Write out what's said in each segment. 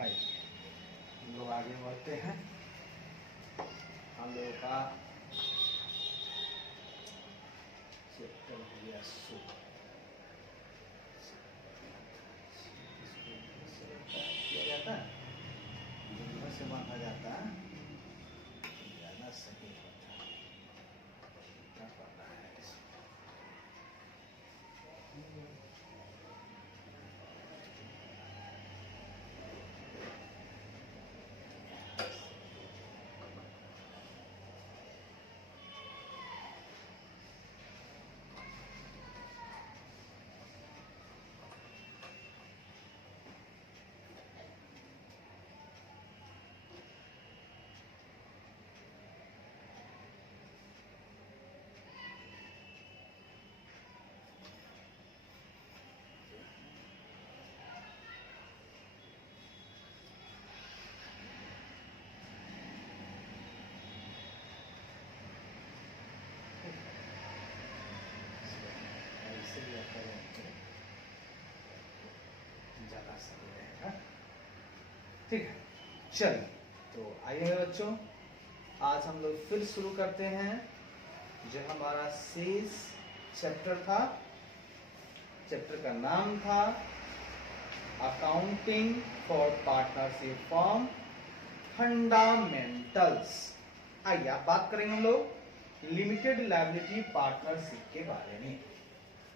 आइए हम लोग आगे बढ़ते हैं। हम लोगों का चैप्टर हो गया किया जाता है, दोनों से बांधा जाता है, ज़्यादा सही होता है। क्या पता है इसमें। ऐसे ही आता है तो ज़्यादा सही रहेगा। ठीक है, चलिए तो आइए मेरे बच्चों, आज हम लोग फिर शुरू करते हैं जो हमारा शेष चैप्टर था। चैप्टर का नाम था accounting for partnership form fundamentals. आइए आप बात करेंगे हम लोग लिमिटेड लायबिलिटी पार्टनरशिप के बारे में।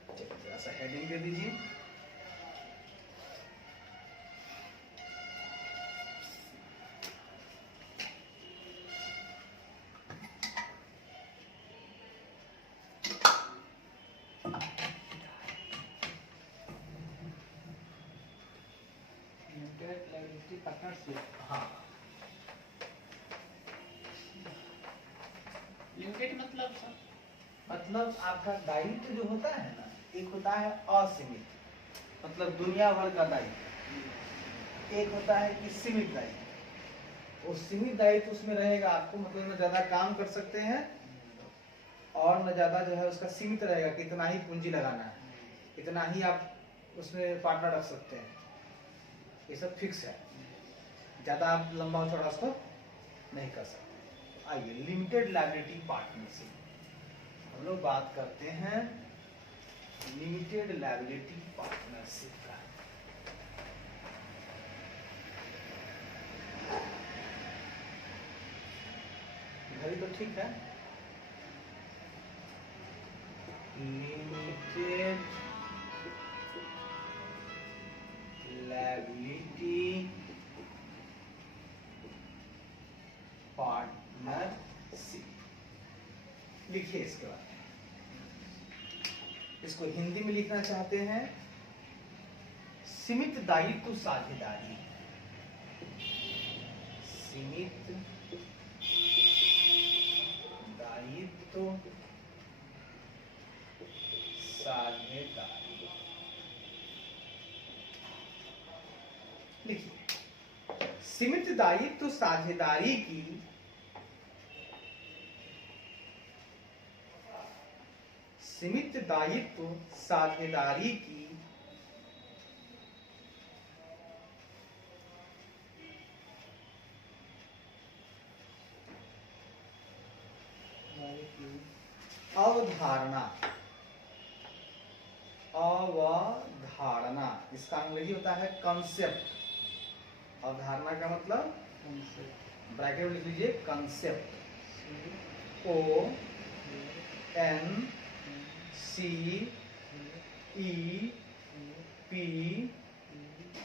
चलिए थोड़ा सा हेडिंग दे दीजिए। लिमिटेड लायबिलिटी पार्टनरशिप, हाँ लिमिटेड मतलब सर, मतलब आपका दायित्व जो होता है ना, एक होता है असीमित, मतलब दुनिया भर का दायित्व। एक होता है कि सीमित दायित्व। वो सीमित दायित्व उसमें रहेगा आपको, मतलब न ज्यादा काम कर सकते हैं और न ज्यादा जो है उसका सीमित रहेगा कि इतना ही पूंजी लगाना है, इतना ही आप उसमें पार्टनर रख सकते हैं, ये सब फिक्स है। ज्यादा आप लंबा चौड़ा उसको नहीं कर सकते। आइए लिमिटेड लायबिलिटी पार्टनरशिप हम लोग बात करते हैं लिमिटेड लायबिलिटी पार्टनरशिप का। घड़ी तो ठीक है। लिमिटेड लायबिलिटी पार्टनरशिप लिखिए इसके बाद। इसको हिंदी में लिखना चाहते हैं सीमित दायित्व साझेदारी। सीमित दायित्व साझेदारी लिखिए। सीमित दायित्व साझेदारी की सीमित दायित्व साझेदारी की अवधारणा, अवधारणा इसका अंग्रेजी होता है कंसेप्ट। अवधारणा का मतलब ब्रैकेट में लिख लीजिए concept, O N C E P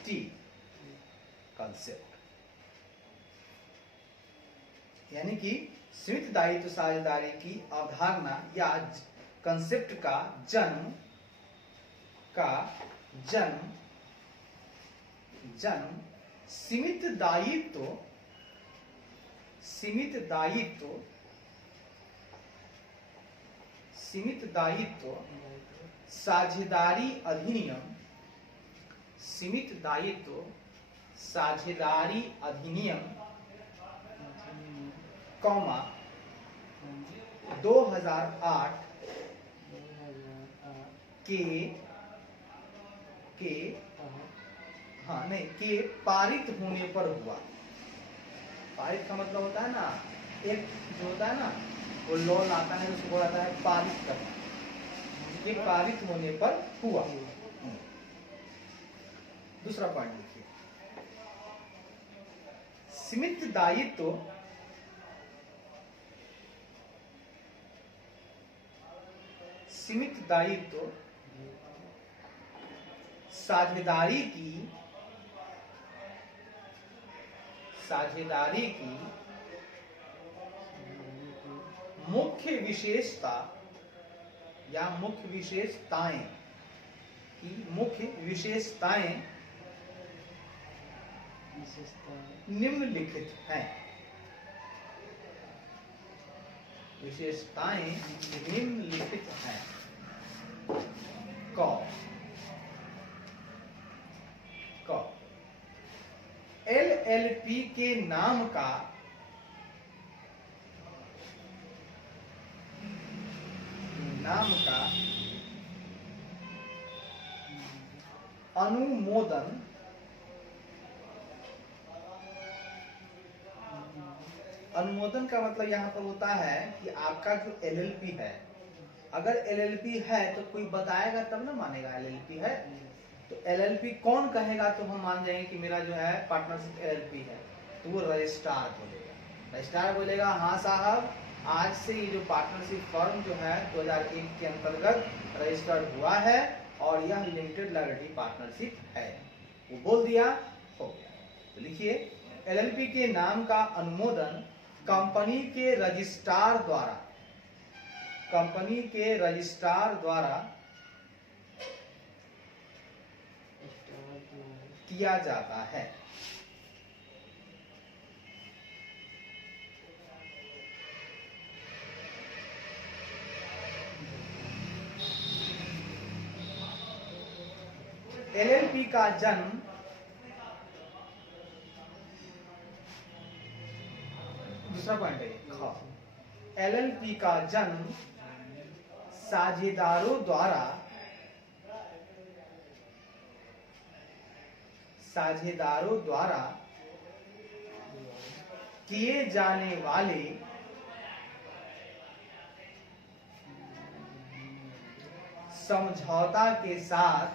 T, concept. यानी कि सीमित दायित्व साझेदारी की अवधारणा या कंसेप्ट का जन्म सीमित दायित्व साझेदारी अधिनियम, सीमित दायित्व साझेदारी अधिनियम, कॉमा 2008 के हाँ नहीं, के पारित होने पर हुआ। पारित का मतलब होता है ना, एक जो होता है ना वो लॉ लाता है, उसको बोलता है पारित करना। ये पारित होने पर हुआ। दूसरा पॉइंट लिखिए, सीमित दायित्व सीमित दायित्व साझेदारी की मुख्य विशेषता या मुख्य विशेषताएं निम्नलिखित हैं। विशेषताएं निम्नलिखित हैं। क LLP के नाम का अनुमोदन का मतलब यहाँ पर होता है कि आपका जो LLP है, अगर LLP है तो कोई बताएगा तब ना मानेगा LLP है। तो LLP कौन कहेगा तो हम मान जाएंगे कि मेरा जो है पार्टनरशिप LLP है, तो वो रजिस्ट्रार बोलेगा हाँ साहब, आज से ये जो पार्टनरशिप फर्म जो है 2001 के अंतर्गत रजिस्टर्ड हुआ है और यह लिमिटेड लायबिलिटी पार्टनरशिप है। वो बोल दिया, हो गया। तो लिखिए, LLP के नाम का अनुमोदन कंपनी के रजिस्ट्रार द्वारा किया जाता है। LLP का जन्म दूसरा पॉइंट है, LLP का जन्म साझेदारों द्वारा किए जाने वाले समझौता के साथ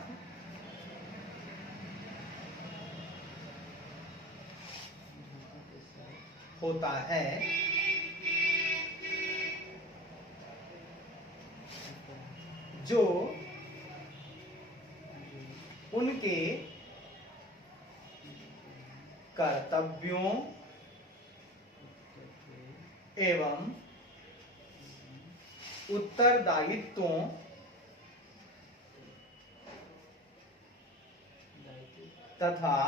होता है, जो उनके कर्तव्यों एवं उत्तरदायित्वों तथा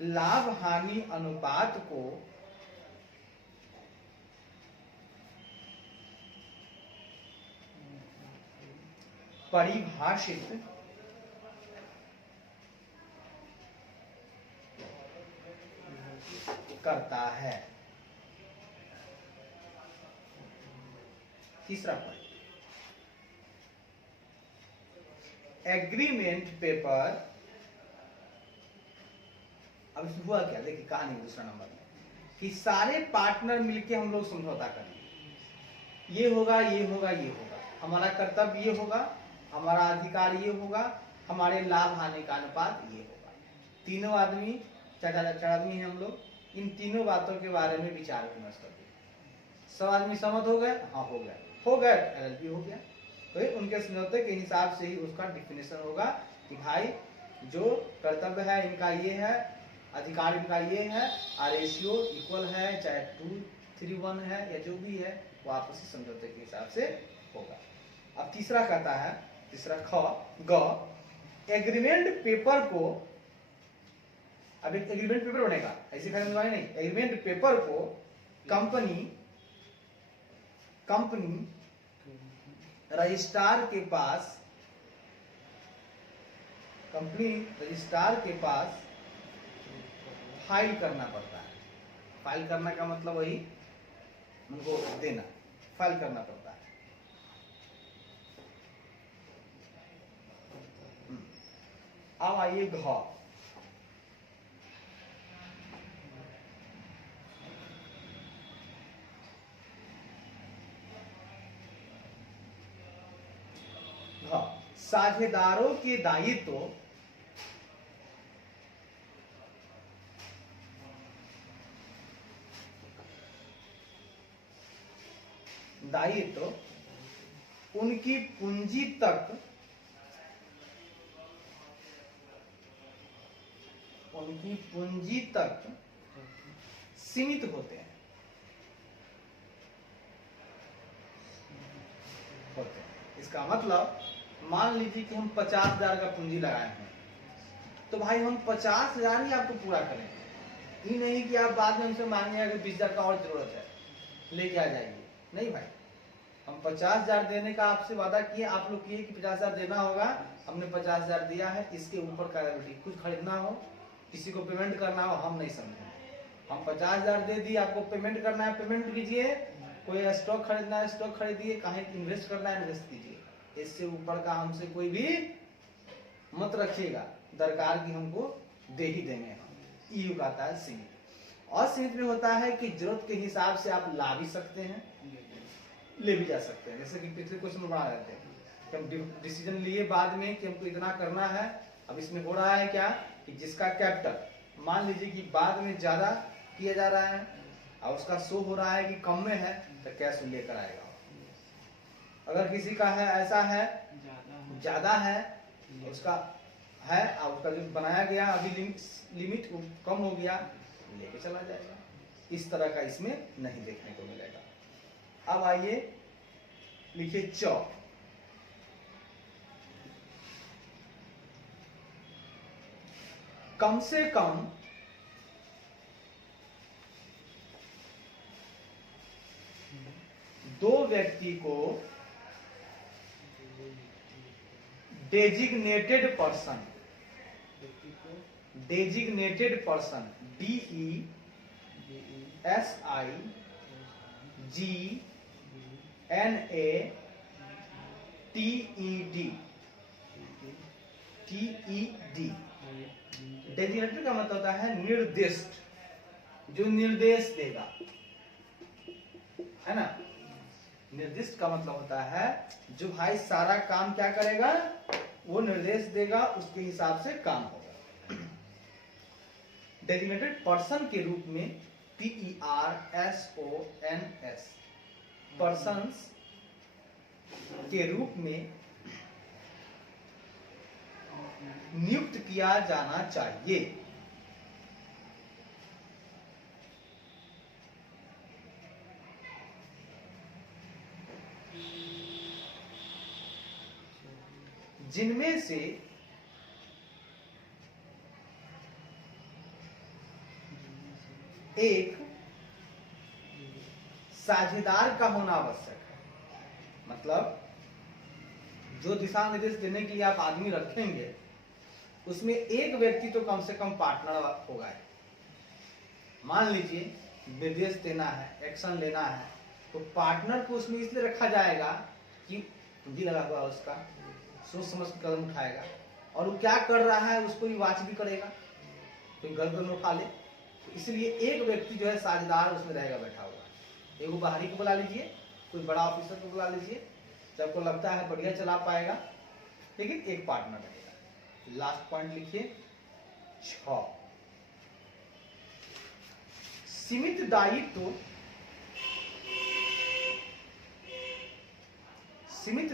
लाभ हानि अनुपात को परिभाषित करता है। तीसरा पॉइंट, एग्रीमेंट पेपर। अब इसमें हुआ क्या, देखिए कहानी दूसरा नंबर में कि सारे पार्टनर मिलके हम लोग समझौता करेंगे, ये होगा ये होगा ये होगा, हमारा कर्तव्य ये होगा, हमारा अधिकार ये होगा, हमारे लाभ हानि का अनुपात ये होगा। तीनों आदमी, चार आदमी हैं हम लोग, इन तीनों बातों के बारे में विचार विमर्श करते हैं। सब आदमी सहमत हो गए, हाँ हो गया LLP हो गया। तो उनके समझौते के हिसाब से ही उसका डिफिनेशन होगा कि भाई जो कर्तव्य है इनका ये है, अधिकार इनका ये है, रेशियो इक्वल है, चाहे 2:3:1 है या जो भी है, वो आपसी समझौते के हिसाब से होगा। अब तीसरा कहता है, तीसरा एग्रीमेंट पेपर को, अब एक एग्रीमेंट पेपर बनेगा, ऐसे खाली नहीं, एग्रीमेंट पेपर को कंपनी रजिस्ट्रार के पास फाइल करना पड़ता है। फाइल करना का मतलब वही उनको देना, फाइल करना पड़ता है। अब आइए घ। साझेदारों के दायित्व उनकी पूंजी तक सीमित होते हैं। इसका मतलब मान लीजिए कि हम 50,000 का पूंजी लगाए हैं, तो भाई हम 50,000 ही आपको पूरा करेंगे। ये नहीं कि आप बाद में हमसे मांगिएगा कि 20,000 का और जरूरत है, लेके आ जाइए। नहीं भाई, हम 50,000 देने का आपसे वादा किए, आप लोग किए कि 50,000 देना होगा, हमने 50,000 दिया है। इसके ऊपर का कुछ खरीदना हो, किसी को पेमेंट करना हो, हम नहीं समझेंगे। हम 50,000 दे दिए, आपको पेमेंट करना है पेमेंट कीजिए, कोई स्टॉक खरीदना है स्टॉक खरीदिए, कहीं इन्वेस्ट करना है इन्वेस्ट कीजिए। इससे ऊपर का हमसे कोई भी मत रखिएगा, दरकार की हमको दे ही देंगे हम। ये आता है सीमित। और सीमित में होता है कि जरूरत के हिसाब से आप ला भी सकते हैं, ले भी जा सकते हैं। जैसे कि पिछले क्वेश्चन में बना रहते हैं कि हम डिसीजन लिए बाद में कि हमको इतना करना है। अब इसमें हो रहा है क्या कि जिसका कैपिटल मान लीजिए कि बाद में ज्यादा किया जा रहा है और उसका शो हो रहा है कि कम में है, तो कैश लेकर आएगा। अगर किसी का है ऐसा है ज्यादा है, उसका है और उसका जो बनाया गया अभी लिमिट कम हो गया, लेके चला जाएगा। इस तरह का इसमें नहीं देखने को मिलेगा। अब आइए लिखिए च। कम से कम दो व्यक्ति को डेजिग्नेटेड पर्सन DESIGNATED डेजिग्नेटेड का मतलब होता है निर्दिष्ट, जो निर्देश देगा, है ना। निर्दिष्ट का मतलब होता है जो भाई सारा काम क्या करेगा, वो निर्देश देगा, उसके हिसाब से काम होगा। डेजिग्नेटेड पर्सन के रूप में PERSONS पर्सन्स के रूप में नियुक्त किया जाना चाहिए। जिनमें से एक साझेदार का होना आवश्यक है। मतलब जो दिशा निर्देश देने के लिए आप आदमी रखेंगे, उसमें एक व्यक्ति तो कम से कम पार्टनर होगा। मान लीजिए निर्देश देना है, एक्शन लेना है, तो पार्टनर को उसमें इसलिए रखा जाएगा कि पूंजी लगा हुआ उसका, सोच समझ के कदम उठाएगा, और वो क्या कर रहा है उसको भी वाच भी करेगा, कोई गलत कदम उठा ले, तो इसलिए एक व्यक्ति जो है साझेदार उसमें रहेगा बैठा हुआ। एगो बाहरी को बुला लीजिए, कोई बड़ा ऑफिसर को बुला लीजिए, जब को लगता है बढ़िया चला पाएगा, लेकिन एक पार्टनर रहेगा। लास्ट पॉइंट लिखिए 6। सीमित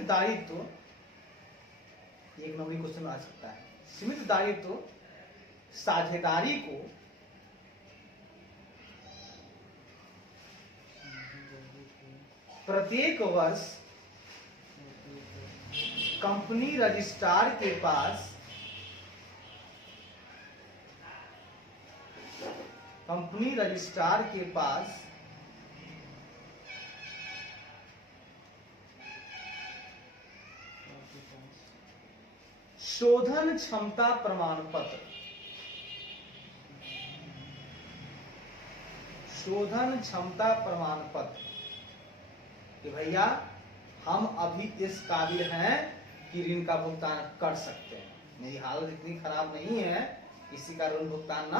दायित्व एक नंबर क्वेश्चन आ सकता है। सीमित दायित्व साझेदारी को प्रत्येक वर्ष कंपनी रजिस्ट्रार के पास शोधन क्षमता प्रमाण पत्र कि भैया हम अभी इस काबिल हैं कि ऋण का भुगतान कर सकते हैं। मेरी हालत इतनी खराब नहीं है किसी का ऋण भुगतान ना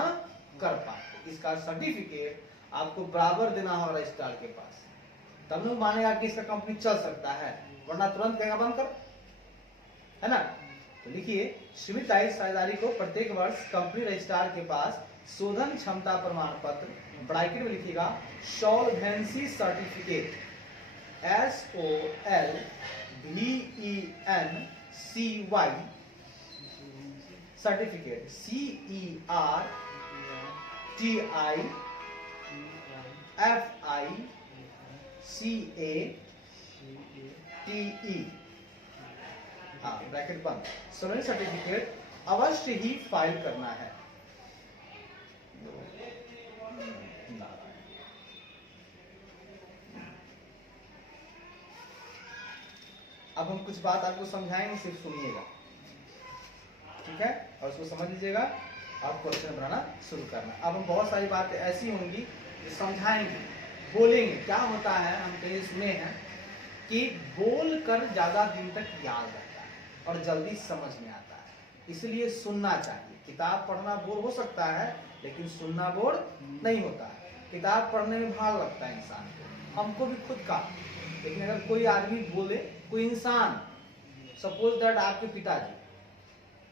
कर पाए, इसका सर्टिफिकेट आपको बराबर देना होगा रजिस्ट्रार के पास, तब वो मानेगा कि इसका कंपनी चल सकता है, वरना तुरंत कहेगा बंद कर, है ना। तो लिखिए सीमित दायित्व साझेदारी को प्रत्येक वर्ष कंपनी रजिस्ट्रार के पास शोधन क्षमता प्रमाण पत्र, ब्रैकेट में लिखिएगा solvency certificate, SOLVENCY certificate, CERTIFICATE, हाँ ब्रैकेट बंद, सॉल्वेंसी सर्टिफिकेट अवश्य ही फाइल करना है। अब हम कुछ बात आपको समझाएंगे, सिर्फ सुनिएगा, ठीक है, और उसको समझ लीजिएगा, आप क्वेश्चन बनाना शुरू करना। अब हम बहुत सारी बातें ऐसी होंगी जो समझाएंगे, बोलेंगे। क्या होता है, हम कहीं सुने हैं कि बोल कर ज्यादा दिन तक याद रहता है और जल्दी समझ में आता है, इसलिए सुनना चाहिए। किताब पढ़ना बोर हो सकता है, लेकिन सुनना बोर नहीं होता है। किताब पढ़ने में भाग लगता है इंसान को, हमको भी खुद का, लेकिन अगर कोई आदमी बोले, कोई इंसान, सपोज दैट आपके पिताजी,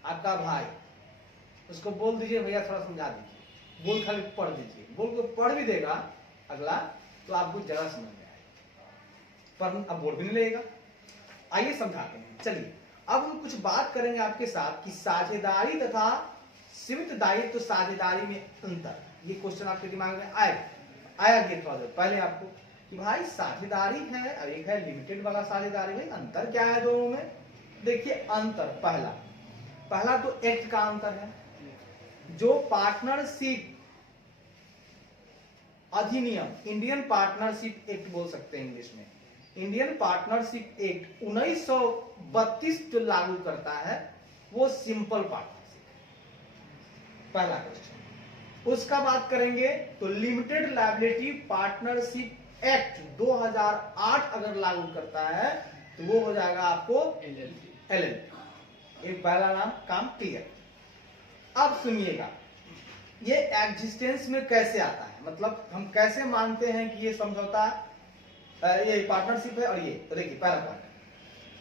आपका भाई, उसको बोल दीजिए भैया थोड़ा समझा दीजिए, बोल खाली पढ़ दीजिए, बोल को पढ़ भी देगा अगला, तो आपको जरा समझ में आएगा, पर अब बोल भी नहीं लगेगा। आइए समझाते हैं। चलिए अब हम कुछ बात करेंगे आपके साथ कि साझेदारी तथा सीमित दायित्व साझेदारी में अंतर। ये क्वेश्चन आपके दिमाग में आया कि थोड़ा देर पहले आपको कि भाई साझेदारी है और एक है लिमिटेड वाला साझेदारी, भाई अंतर क्या है दोनों में। देखिए अंतर, पहला तो एक्ट का अंतर है, जो पार्टनरशिप अधिनियम, इंडियन पार्टनरशिप एक्ट बोल सकते हैं इंग्लिश में, इंडियन पार्टनरशिप एक्ट 1932 जो लागू करता है वो सिंपल पार्टनरशिप, पहला क्वेश्चन। उसका बात करेंगे तो लिमिटेड लायबिलिटी पार्टनरशिप एक्ट 2008 अगर लागू करता है तो वो हो जाएगा आपको LLP। एक पहला नाम काम क्लियर। अब सुनिएगा ये एग्जिस्टेंस में कैसे आता है, मतलब हम कैसे मानते हैं कि ये समझौता, ये पार्टनरशिप है। और ये तो देखिए पहला पॉइंट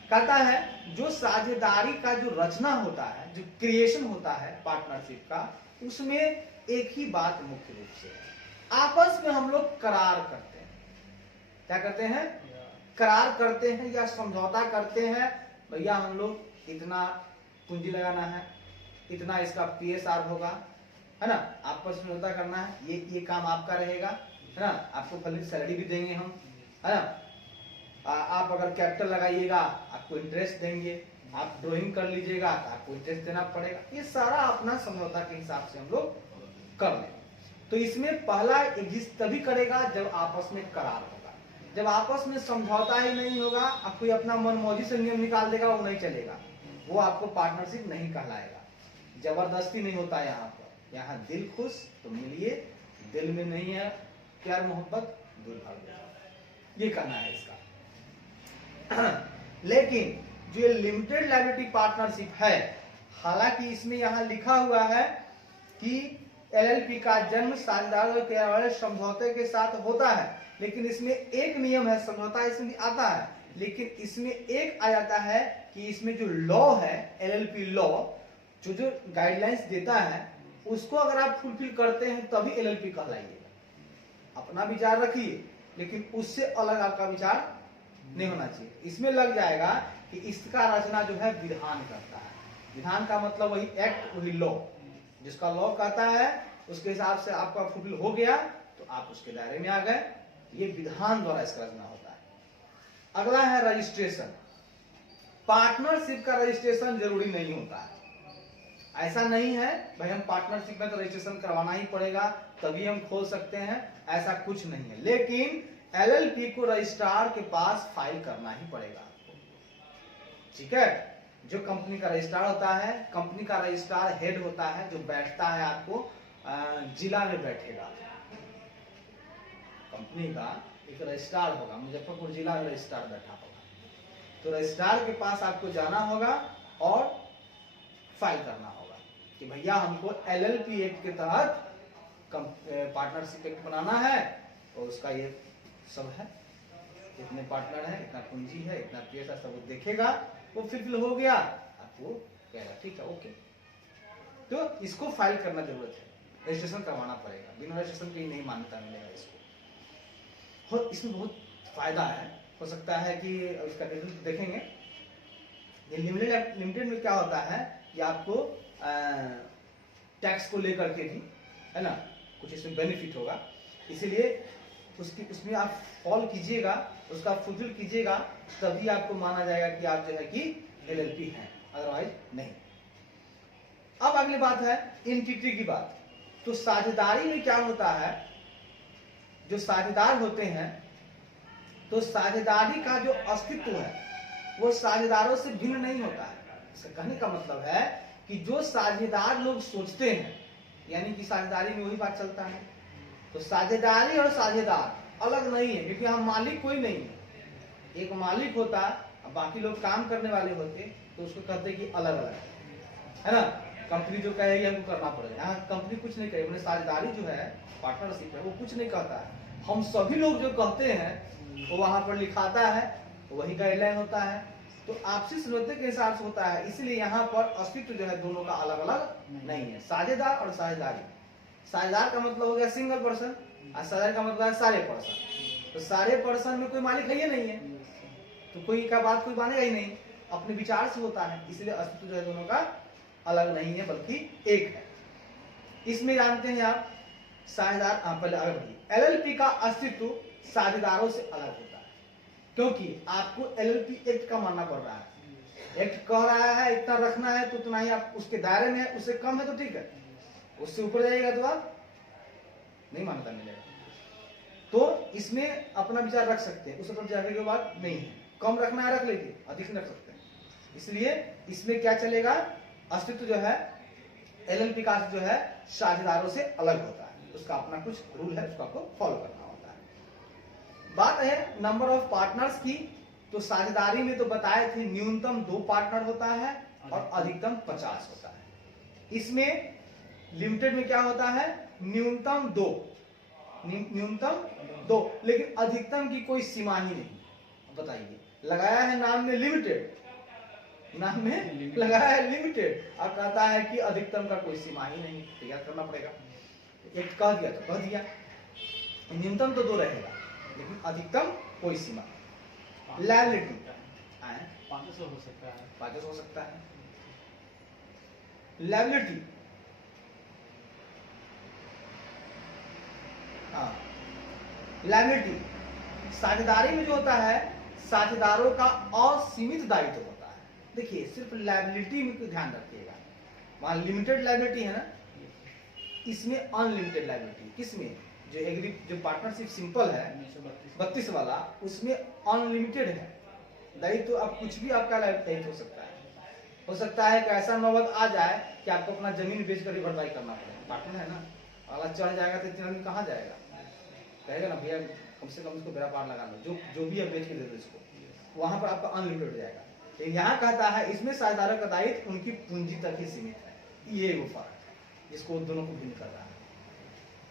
कहता है जो साझेदारी का जो रचना होता है, जो क्रिएशन होता है पार्टनरशिप का, उसमें एक ही बात मुख्य रूप से आपस में हम लोग करार करते हैं। क्या करते हैं? करार करते हैं या समझौता करते हैं, भैया हम लोग इतना पूंजी लगाना है, इतना इसका PSR होगा, है ना, आपस में समझौता करना है, ये काम आपका रहेगा, है ना, आपको फली सैलरी भी देंगे हम, है ना, आप अगर कैपिटल लगाइएगा आपको इंटरेस्ट देंगे, आप ड्राइंग कर लीजिएगा तो आपको इंटरेस्ट देना पड़ेगा। ये सारा अपना समझौता के हिसाब से हम लोग कर लें। तो इसमें पहला एग्जिस्ट तभी करेगा जब आपस में करार होगा। जब आपस में समझौता ही नहीं होगा, आप कोई अपना मनमौजी से नियम निकाल देगा, वो नहीं चलेगा, वो आपको पार्टनरशिप नहीं कहलाएगा। जबरदस्ती नहीं होता यहाँ पर, यहाँ दिल खुश तो मिलिए, दिल में नहीं है प्यार मोहब्बत दूर भाग जाओ, ये कहना है इसका। लेकिन जो ये लिमिटेड लायबिलिटी पार्टनरशिप है, हालांकि इसमें यहाँ लिखा हुआ है कि LLP का जन्म साझेदारों के वाले समझौते के साथ होता है, लेकिन इसमें एक नियम है, समझौता इसमें आता है, लेकिन इसमें एक आ जाता है कि इसमें जो लॉ है, LLP लॉ जो गाइडलाइंस देता है, उसको अगर आप फुलफिल करते हैं तभी LLP कहलाइएगा। अपना विचार रखिए, लेकिन उससे अलग आपका विचार नहीं होना चाहिए। इसमें लग जाएगा कि इसका रचना जो है विधान करता है। विधान का मतलब वही एक्ट, वही लॉ, जिसका लॉ कहता है उसके हिसाब से आपका फुलफिल हो गया तो आप उसके दायरे में आ गए। ये विधान द्वारा इसका रचना होता है। अगला है रजिस्ट्रेशन। पार्टनरशिप का रजिस्ट्रेशन जरूरी नहीं होता है। ऐसा नहीं है भाई हम पार्टनरशिप में तो रजिस्ट्रेशन करवाना ही पड़ेगा तभी हम खोल सकते हैं, ऐसा कुछ नहीं है। लेकिन LLP को रजिस्ट्रार के पास फाइल करना ही पड़ेगा आपको, ठीक है। जो कंपनी का रजिस्ट्रार होता है, कंपनी का रजिस्ट्रार हेड होता है, जो बैठता है आपको जिला में बैठेगा। कंपनी का एक रजिस्ट्रार होगा, मुजफ्फरपुर जिला में रजिस्ट्रार बैठा होगा, तो रजिस्ट्रार के पास आपको जाना होगा और फाइल करना होगा कि भैया हमको LLP एक्ट के तहत पार्टनरशिप एक्ट बनाना है और उसका ये सब है, इतने पार्टनर है, इतना पूंजी है, इतना पैसा, सब वो देखेगा, वो फिल हो गया, आपको कहेगा ठीक है ओके। तो इसको फाइल करना जरूरत है, रजिस्ट्रेशन करवाना पड़ेगा, बिना रजिस्ट्रेशन के नहीं मान्यता मिलेगा इसको। और इसमें बहुत फायदा है, हो सकता है कि उसका डिटेल देखेंगे। लिमिटेड में क्या होता है कि आपको टैक्स को लेकर के भी है ना कुछ इसमें बेनिफिट होगा, इसीलिए उसमें आप फॉलो कीजिएगा, उसका फुलफिल कीजिएगा, तभी आपको माना जाएगा कि आप जो है कि LLP हैं, अदरवाइज नहीं। अब अगली बात है एंटिटी की बात। तो साझेदारी में क्या होता है, जो साझेदार होते हैं, तो साझेदारी का जो अस्तित्व है वो साझेदारों से भिन्न नहीं होता है। इसका कहने का मतलब है कि जो साझेदार लोग सोचते हैं, यानी कि साझेदारी में वही बात चलता है। तो साझेदारी और साझेदार अलग नहीं है, क्योंकि हम मालिक कोई नहीं है, एक मालिक होता है, बाकी लोग काम करने वाले होते, तो उसको कहते कि अलग अलग है ना। कंपनी जो कहेगी हमको करना पड़ेगा, यहाँ कंपनी कुछ नहीं कहेगी, मैंने साझेदारी जो है पार्टनरशिप है वो कुछ नहीं कहता है, हम सभी लोग जो कहते हैं वो वहां पर लिखाता है, वही गाइडलाइन होता है। तो आपसी समझौते के हिसाब से होता है, इसलिए यहाँ पर अस्तित्व जो है दोनों का अलग अलग नहीं है, साझेदार और साझेदारी। साझेदार का मतलब हो गया सिंगल पर्सन और साझेदार का मतलब है सारे पर्सन। तो सारे पर्सन में कोई मालिक है ही नहीं है, तो कोई का बात कोई मानेगा ही नहीं, अपने विचार से होता है, इसलिए अस्तित्व जो है दोनों का अलग नहीं है बल्कि एक है। इसमें जानते हैं आप साझेदार पहले LLP का अस्तित्व साझेदारों से अलग होता है, क्योंकि आपको LLP एक्ट का मानना पड़ रहा है। एक्ट कह रहा है इतना रखना है तो उतना ही आप उसके दायरे में है, उससे कम है तो ठीक है, उससे ऊपर जाएगा तो आप नहीं मान्यता मिलेगा। तो इसमें अपना विचार रख सकते हैं, उस पर जाने के बाद नहीं है, कम रखना है रख लीजिए, अधिक नहीं रख सकते हैं। इसलिए इसमें क्या चलेगा, अस्तित्व जो है LLP का जो है साझेदारों से अलग होता है, उसका अपना कुछ रूल है, उसको आपको फॉलो करना होता है। बात है नंबर ऑफ पार्टनर्स की। तो साझेदारी में तो बताए थे न्यूनतम 2 पार्टनर होता है और अधिकतम 50 होता है। इसमें लिमिटेड में क्या होता है, न्यूनतम 2, लेकिन अधिकतम की कोई सीमा ही नहीं। बताइए, लगाया है नाम में लिमिटेड, नाम में लगाया है लिमिटेड, अब कहता है कि अधिकतम का कोई सीमा ही नहीं, तैयार करना पड़ेगा। एक कह दिया तो कह दिया, न्यूनतम तो 2 रहेगा लेकिन अधिकतम कोई सीमा। लायबिलिटी 500 हो सकता है, 500 हो सकता है। लायबिलिटी, हाँ लायबिलिटी साझेदारी में जो होता है साझेदारों का असीमित दायित्व होता है। देखिए सिर्फ लायबिलिटी में ध्यान रखिएगा, वहां लिमिटेड लायबिलिटी है ना, इसमें अनलिमिटेड लायबिलिटी। किसमें, जो पार्टनरशिप सिंपल है 32 वाला, उसमें अनलिमिटेड है दायित्व। अब कुछ भी आपका दायित्व हो सकता है कि ऐसा नौबत आ जाए कि आपको अपना जमीन बेच कर भरपाई करना पड़े, पार्टनर है ना, अगला चढ़ जाएगा तो इतना आदमी कहाँ जाएगा, कहेगा ना भैया कम से कम इसको बेड़ा पार लगा लो, जो भी है बेच के दे दो इसको, वहां पर आपका अनलिमिटेड हो जाएगा। लेकिन यहाँ कहता है इसमें साझेदारों का दायित्व उनकी पूंजी तक ही सीमित है, ये वो फर्क है जिसको दोनों को भिन्न कर रहा है।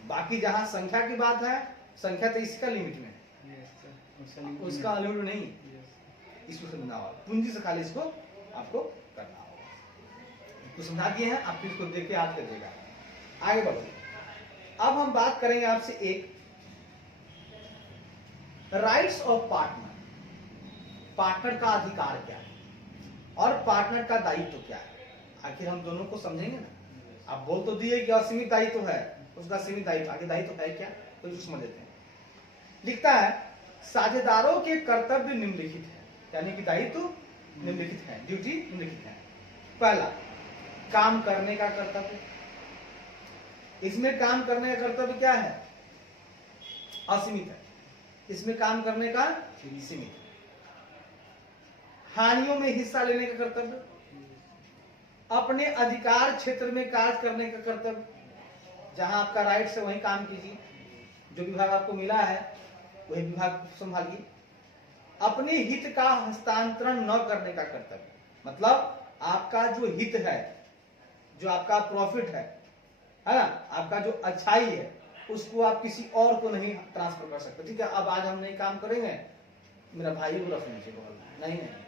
बाकी जहाँ संख्या की बात है, संख्या तो इसका लिमिट में है, उसका अनलिमिटेड नहीं, इसको समझना होगा, पूंजी से खाली इसको आपको करना होगा। कुछ समझा दिए हैं, आप इसको देख के याद करिएगा। आगे बढ़ो, अब हम बात करेंगे आपसे एक राइट्स ऑफ पार्टनर। पार्टनर का अधिकार क्या है और पार्टनर का दायित्व क्या है, आखिर हम दोनों को समझेंगे ना। आप बोल तो दिए कि असीमित दायित्व है, उसका सीमित दायित्व, आगे दायित्व है क्या, तो समझ लेते हैं। लिखता है साझेदारों के कर्तव्य निम्नलिखित है, यानी कि दायित्व निम्नलिखित है, ड्यूटी निम्नलिखित है। पहला, काम करने का कर्तव्य। इसमें काम करने का कर्तव्य क्या है, असीमित है, इसमें काम करने का सीमित है। हानियों में हिस्सा लेने का कर्तव्य, अपने अधिकार क्षेत्र में कार्य करने का कर्तव्य, जहां आपका राइट है वहीं काम कीजिए, जो विभाग आपको मिला है वही विभाग संभालिए। अपने हित का हस्तांतरण न करने का कर्तव्य, मतलब आपका जो हित है जो आपका प्रॉफिट है ना, आपका जो अच्छाई है, उसको आप किसी और को नहीं ट्रांसफर कर सकते। ठीक है, अब आज हम नहीं काम करेंगे, मेरा भाई को रख लीजिए बगल में, नहीं नहीं,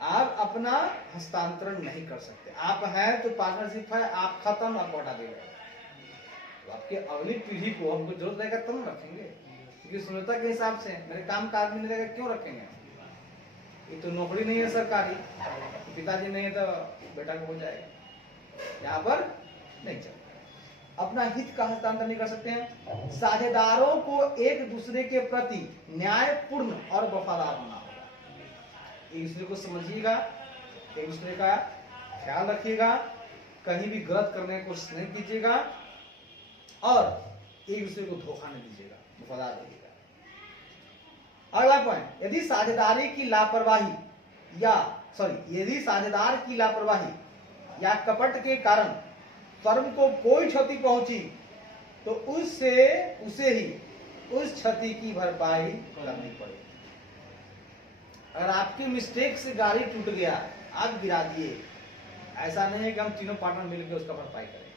आप अपना हस्तांतरण नहीं कर सकते। आप हैं तो पार्टनरशिप है, आप खत्म, आपको हटा देगा। तो आपके अगली पीढ़ी को हमको जरूरत रहेगा तब हम रखेंगे, क्योंकि सुंदरता के हिसाब से मेरे काम का आदमी नहीं रहेगा, क्यों रखेंगे? ये तो नौकरी नहीं है सरकारी, पिताजी नहीं है तो बेटा को हो जाएगा, यहाँ पर नहीं चलेगा। अपना हित का हस्तांतरण नहीं कर सकते हैं। साझेदारों को एक दूसरे के प्रति न्यायपूर्ण और वफादार होना होगा। एक दूसरे को समझिएगा, एक दूसरे का ख्याल रखिएगा, कहीं भी गलत करने की कोशिश नहीं कीजिएगा और एक दूसरे को धोखा नहीं दीजिएगा, वफादार रहिएगा। अगला पॉइंट, यदि साझेदारी की लापरवाही यदि साझेदार की लापरवाही या कपट के कारण फर्म को कोई क्षति पहुंची तो उसे ही उस क्षति की भरपाई करनी पड़ेगी। अगर आपकी मिस्टेक से गाड़ी टूट गया, आप गिरा दिए, ऐसा नहीं है कि हम तीनों पार्टनर मिलकर उसका भरपाई करें।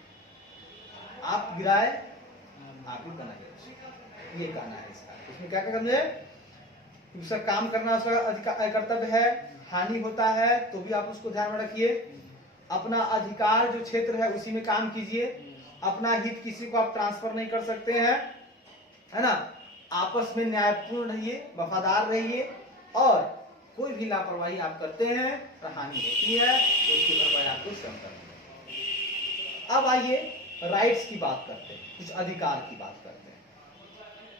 आप गिराए, आप ही बनाइए, ये कहना है इसका। इसमें क्या करना है? उसका काम करना उसका कर्तव्य है, हानि होता है तो भी आप उसको ध्यान में रखिए। अपना अधिकार जो क्षेत्र है उसी में काम कीजिए। अपना हित किसी को आप ट्रांसफर नहीं कर सकते हैं, है ना। आपस में न्यायपूर्ण रहिए, वफादार रहिए और कोई भी लापरवाही आप करते हैं तो हानि होती है, उसकी भरपाई आपको स्वयं करनी है। अब आइए राइट्स की बात करते हैं, कुछ अधिकार की बात करते हैं।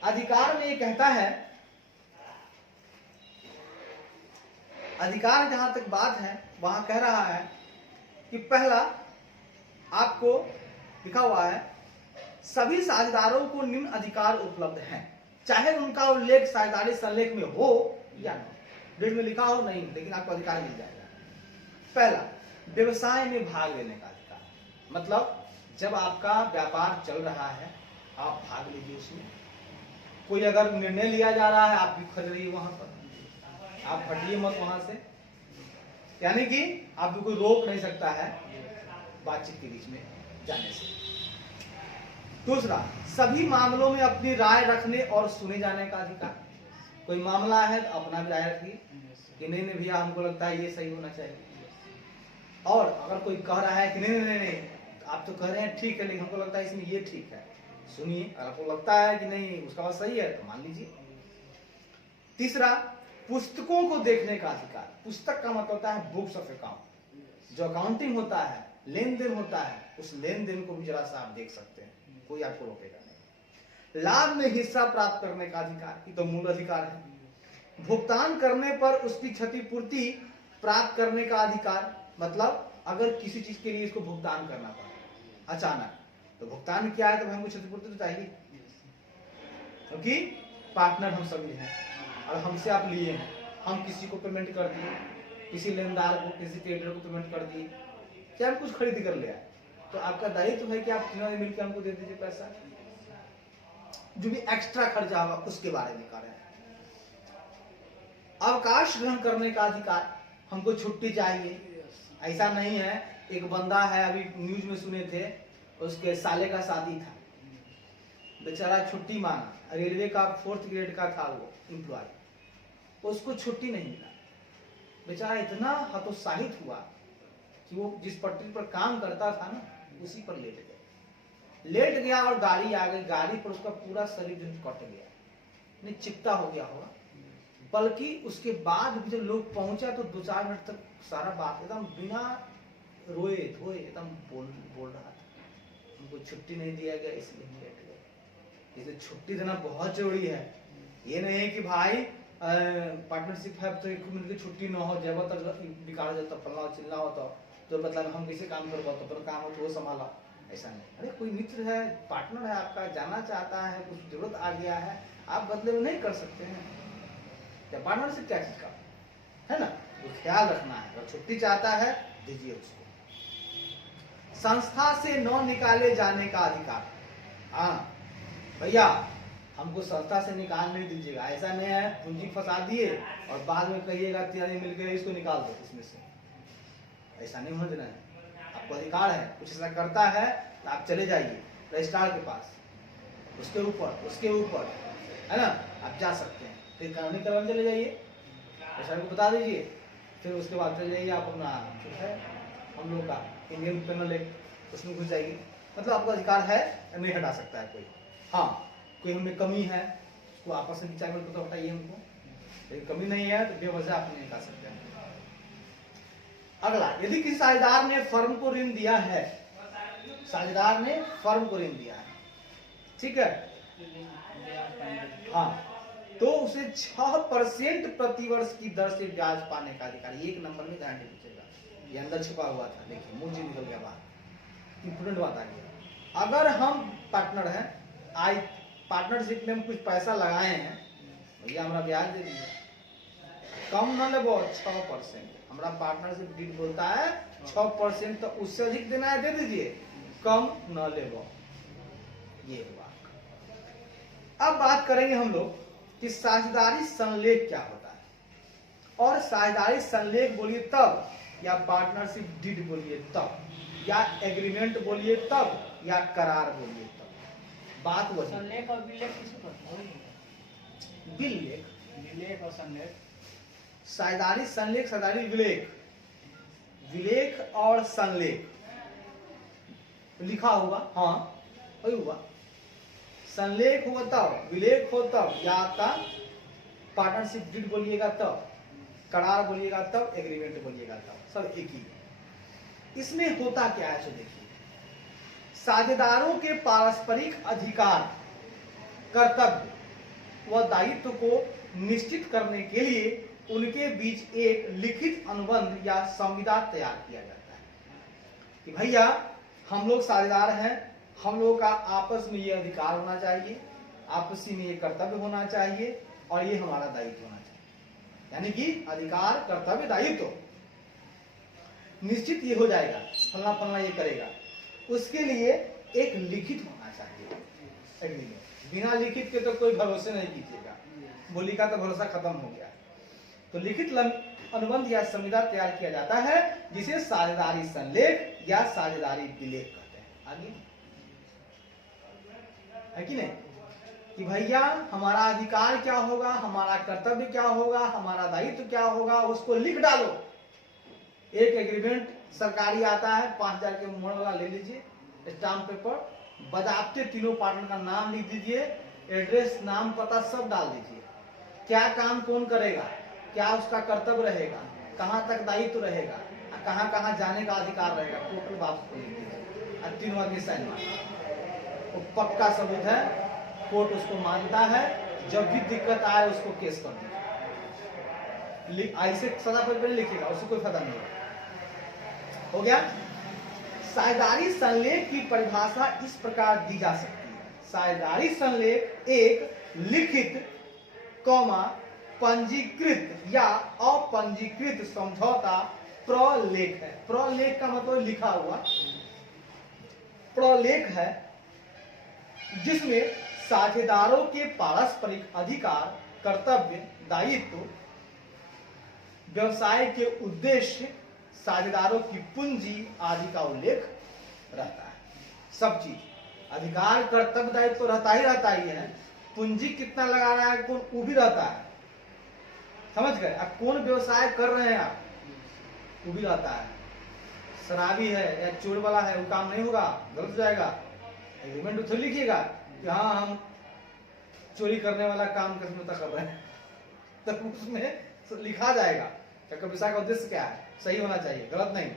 अधिकार में ये कहता है, अधिकार जहां तक बात है वहां कह रहा है कि पहला आपको लिखा हुआ है, सभी साझेदारों को निम्न अधिकार उपलब्ध हैं, चाहे उनका उल्लेख साझेदारी संलेख में हो या न, डेट में लिखा हो नहीं, लेकिन आपको अधिकार मिल जाएगा। पहला, व्यवसाय में भाग लेने का अधिकार, मतलब जब आपका व्यापार चल रहा है आप भाग लीजिए उसमें। कोई अगर निर्णय लिया जा रहा है आप भी खड़े रहिए वहां पर, आप हटिए मत वहां से, यानी कि आपको कोई रोक नहीं सकता है बातचीत के बीच में जाने से। दूसरा, सभी मामलों में अपनी राय रखने और सुने जाने का अधिकार। कोई मामला है तो अपना भी राय रखिए कि नहीं नहीं भैया हमको लगता है ये सही होना चाहिए, और अगर कोई कह रहा है कि नहीं नहीं नहीं आप तो कह रहे हैं ठीक है लेकिन हमको लगता है इसमें ये ठीक है, सुनिए। अगर आपको लगता है कि नहीं उसका बात सही है तो मान लीजिए। तीसरा, पुस्तकों को देखने का अधिकार। पुस्तक का मतलब होता है बुक्स ऑफ अकाउंट, जो अकाउंटिंग होता है, लेन देन होता है, उस लेन देन को भी जरा सा आप देख सकते हैं, कोई आपको रोकेगा नहीं। लाभ में हिस्सा प्राप्त करने का अधिकार, ये तो मूल अधिकार है। भुगतान करने पर उसकी क्षतिपूर्ति प्राप्त करने का अधिकार, मतलब अगर किसी चीज के लिए इसको भुगतान करना पड़ा अचानक, तो भुगतान किया है तो हमको क्षतिपूर्ति तो चाहिए, क्योंकि पार्टनर हम सभी हैं और हमसे आप लिए हैं। हम किसी को पेमेंट कर दिए, किसी लेनदार को, किसी क्रेडिटर को पेमेंट कर दिए, क्या हम कुछ खरीद कर लिया, तो आपका दायित्व है कि आप तीनों मिलकर हमको दे दीजिए पैसा। जो भी एक्स्ट्रा खर्चा होगा उसके बारे में कह रहे हैं। अवकाश ग्रहण करने का अधिकार, हमको छुट्टी चाहिए। ऐसा नहीं है, एक बंदा है अभी न्यूज में सुने थे, उसके साले का शादी था, बेचारा छुट्टी मांगा, रेलवे का 4th ग्रेड का था वो एम्प्लॉय, उसको छुट्टी नहीं मिला। बेचारा इतना हतोत्साहित हुआ कि वो जिस पटरी पर काम करता था ना उसी पर लेट गया और गाड़ी आ गई, गाड़ी पर उसका पूरा शरीर जो कट गया, नहीं चिपटा हो गया होगा। बल्कि उसके बाद भी जब लोग पहुंचा तो 2-4 मिनट तक सारा बात एकदम बिना रोए धोए एकदम बोल रहा था, उनको छुट्टी नहीं दिया गया इसलिए लेट गए। इसलिए छुट्टी देना बहुत जरूरी है। ये नहीं है कि भाई पार्टनरशिप है तो 1 मिनट की छुट्टी ना हो, जब तक बिगाड़ जाता फलना चिल्ला हो तो मतलब हम कैसे काम कर पाते, अपना काम हो तो वो संभाला, ऐसा नहीं। अरे कोई मित्र है, पार्टनर है आपका, जाना चाहता है, कुछ जरूरत आ गया है, आप बदले में नहीं कर सकते हैं। क्या पार्टनरशिप क्या चीज का है ना, तो ख्याल रखना है। अगर छुट्टी चाहता है दीजिए उसको। संस्था से न निकाले जाने का अधिकार, हाँ भैया हमको संस्था से निकाल नहीं दीजिएगा, ऐसा नहीं है पूंजी फंसा दिए और बाद में कहिएगा तीन मिलकर इसको निकाल दो इसमें से, ऐसा नहीं होने देना है। आप आपको अधिकार है, कुछ ऐसा करता है तो आप चले जाइए रजिस्ट्रार के पास, उसके ऊपर है ना, आप जा सकते हैं, फिर कानूनी कार्रवाई चले जाइए, रजिस्ट्रार को बता दीजिए, फिर उसके बाद चले जाइए आप अपना जो है हम लोग का इंडियन पेनल एक्ट उसमें घुस जाएगी। मतलब आपको अधिकार है, नहीं हटा सकता है कोई। हाँ, कोई हमें कमी है उसको आपस में विचार करके तो हटाइए हमको, लेकिन कमी नहीं है तो बेवजह आप नहीं हटा सकते हैं। अगला, यदि किसी साझेदार ने फर्म को ऋण दिया है, साझेदार ने फर्म को ऋण दिया है, ठीक है, हाँ, तो उसे 6% प्रतिवर्ष की दर से ब्याज पाने का अधिकार, एक नंबर में ध्यान दीजिएगा, ये अंदर छुपा हुआ था, देखिए मुझे निकल गया बाहर, इंपोर्टेंट बात आ गई। अगर हम पार्टनर हैं, आज पार्टनरशिप में हम कुछ पैसा लगाए हैं, भैया हमारा ब्याज दे दीजिए, कम न लगो 6%, हमारा पार्टनरशिप डीड बोलता है 6%, तो उससे अधिक देना है दे दीजिए, कम न लेगो, ये हुआ। अब बात करेंगे हम लोग कि साझेदारी संलेख क्या होता है, और साझेदारी संलेख बोलिए तब, या पार्टनरशिप डीड बोलिए तब, या एग्रीमेंट बोलिए तब, या करार बोलिए तब, बात वही। संलेख और विलेख किसको कहते हैं? विलेख और संलेख, साझेदारी संलेख, साझेदारी विलेख, विलेख और संलेख लिखा होगा, हाँ वही हुआ। संलेख हुआ तब, विलेख हो तब, या आपका पार्टनरशिप डीड बोलिएगा तब, करार बोलिएगा तब, एग्रीमेंट बोलिएगा तब, सब एक ही है। इसमें होता क्या है, तो देखिए, साझेदारों के पारस्परिक अधिकार, कर्तव्य व दायित्व को निश्चित करने के लिए उनके बीच एक लिखित अनुबंध या संविदा तैयार किया जाता है कि भैया हम लोग साझेदार हैं, हम लोग का आपस में ये अधिकार होना चाहिए, आपसी में ये कर्तव्य होना चाहिए, और ये हमारा दायित्व होना चाहिए, यानी कि अधिकार, कर्तव्य, दायित्व निश्चित ये हो जाएगा, फलना फलना ये करेगा, उसके लिए एक लिखित होना चाहिए एग्रीमेंट। बिना लिखित के तो कोई भरोसे नहीं कीजिएगा, बोली का तो भरोसा खत्म हो गया। तो लिखित अनुबंध या संविदा तैयार किया जाता है, जिसे साझेदारी संलेख या साझेदारी विलेख कहते हैं। आगे है कि नहीं, कि भैया हमारा अधिकार क्या होगा, हमारा कर्तव्य क्या होगा, हमारा दायित्व क्या होगा, उसको लिख डालो। एक एग्रीमेंट सरकारी आता है, 5000 के मोहर वाला ले लीजिए, स्टाम्प पेपर, बजाबते तीनों पार्टनर का नाम लिख दीजिए, एड्रेस, नाम, पता सब डाल दीजिए, क्या काम कौन करेगा, क्या उसका कर्तव्य रहेगा, कहाँ तक दायित्व रहेगा, कहाँ कहाँ जाने का अधिकार रहेगा, टोटल बात को लिख दीजिए, और तीनों आदमी साइन मार, वो पक्का सबूत है, कोर्ट उसको मानता है, जब भी दिक्कत आए उसको केस कर दीजिए। ऐसे सदा पर लिखिएगा, उससे कोई फायदा नहीं होगा। हो गया। साझेदारी संलेख की परिभाषा इस प्रकार दी जा सकती है, साझेदारी संलेख एक लिखित, पंजीकृत या अपंजीकृत समझौता प्रलेख है। प्रलेख का मतलब लिखा हुआ, प्रलेख है जिसमें साझेदारों के पारस्परिक अधिकार, कर्तव्य, दायित्व, व्यवसाय के उद्देश्य, साझेदारों की पूंजी आदि का उल्लेख रहता है। सब चीज, अधिकार, कर्तव्य, दायित्व तो रहता ही है, पूंजी कितना लगा रहा है कौन, वो भी रहता है, समझ गए। अब कौन व्यवसाय कर रहे हैं आप, वो भी रहता है। शराबी है या चोर वाला है, वो काम नहीं होगा, गलत हो जाएगा। एग्रीमेंट तो लिखिएगा कि हाँ हम चोरी करने वाला काम कसमता कर रहे हैं, तब उसमें लिखा जाएगा व्यवसाय का उद्देश्य क्या है, सही होना चाहिए, गलत नहीं।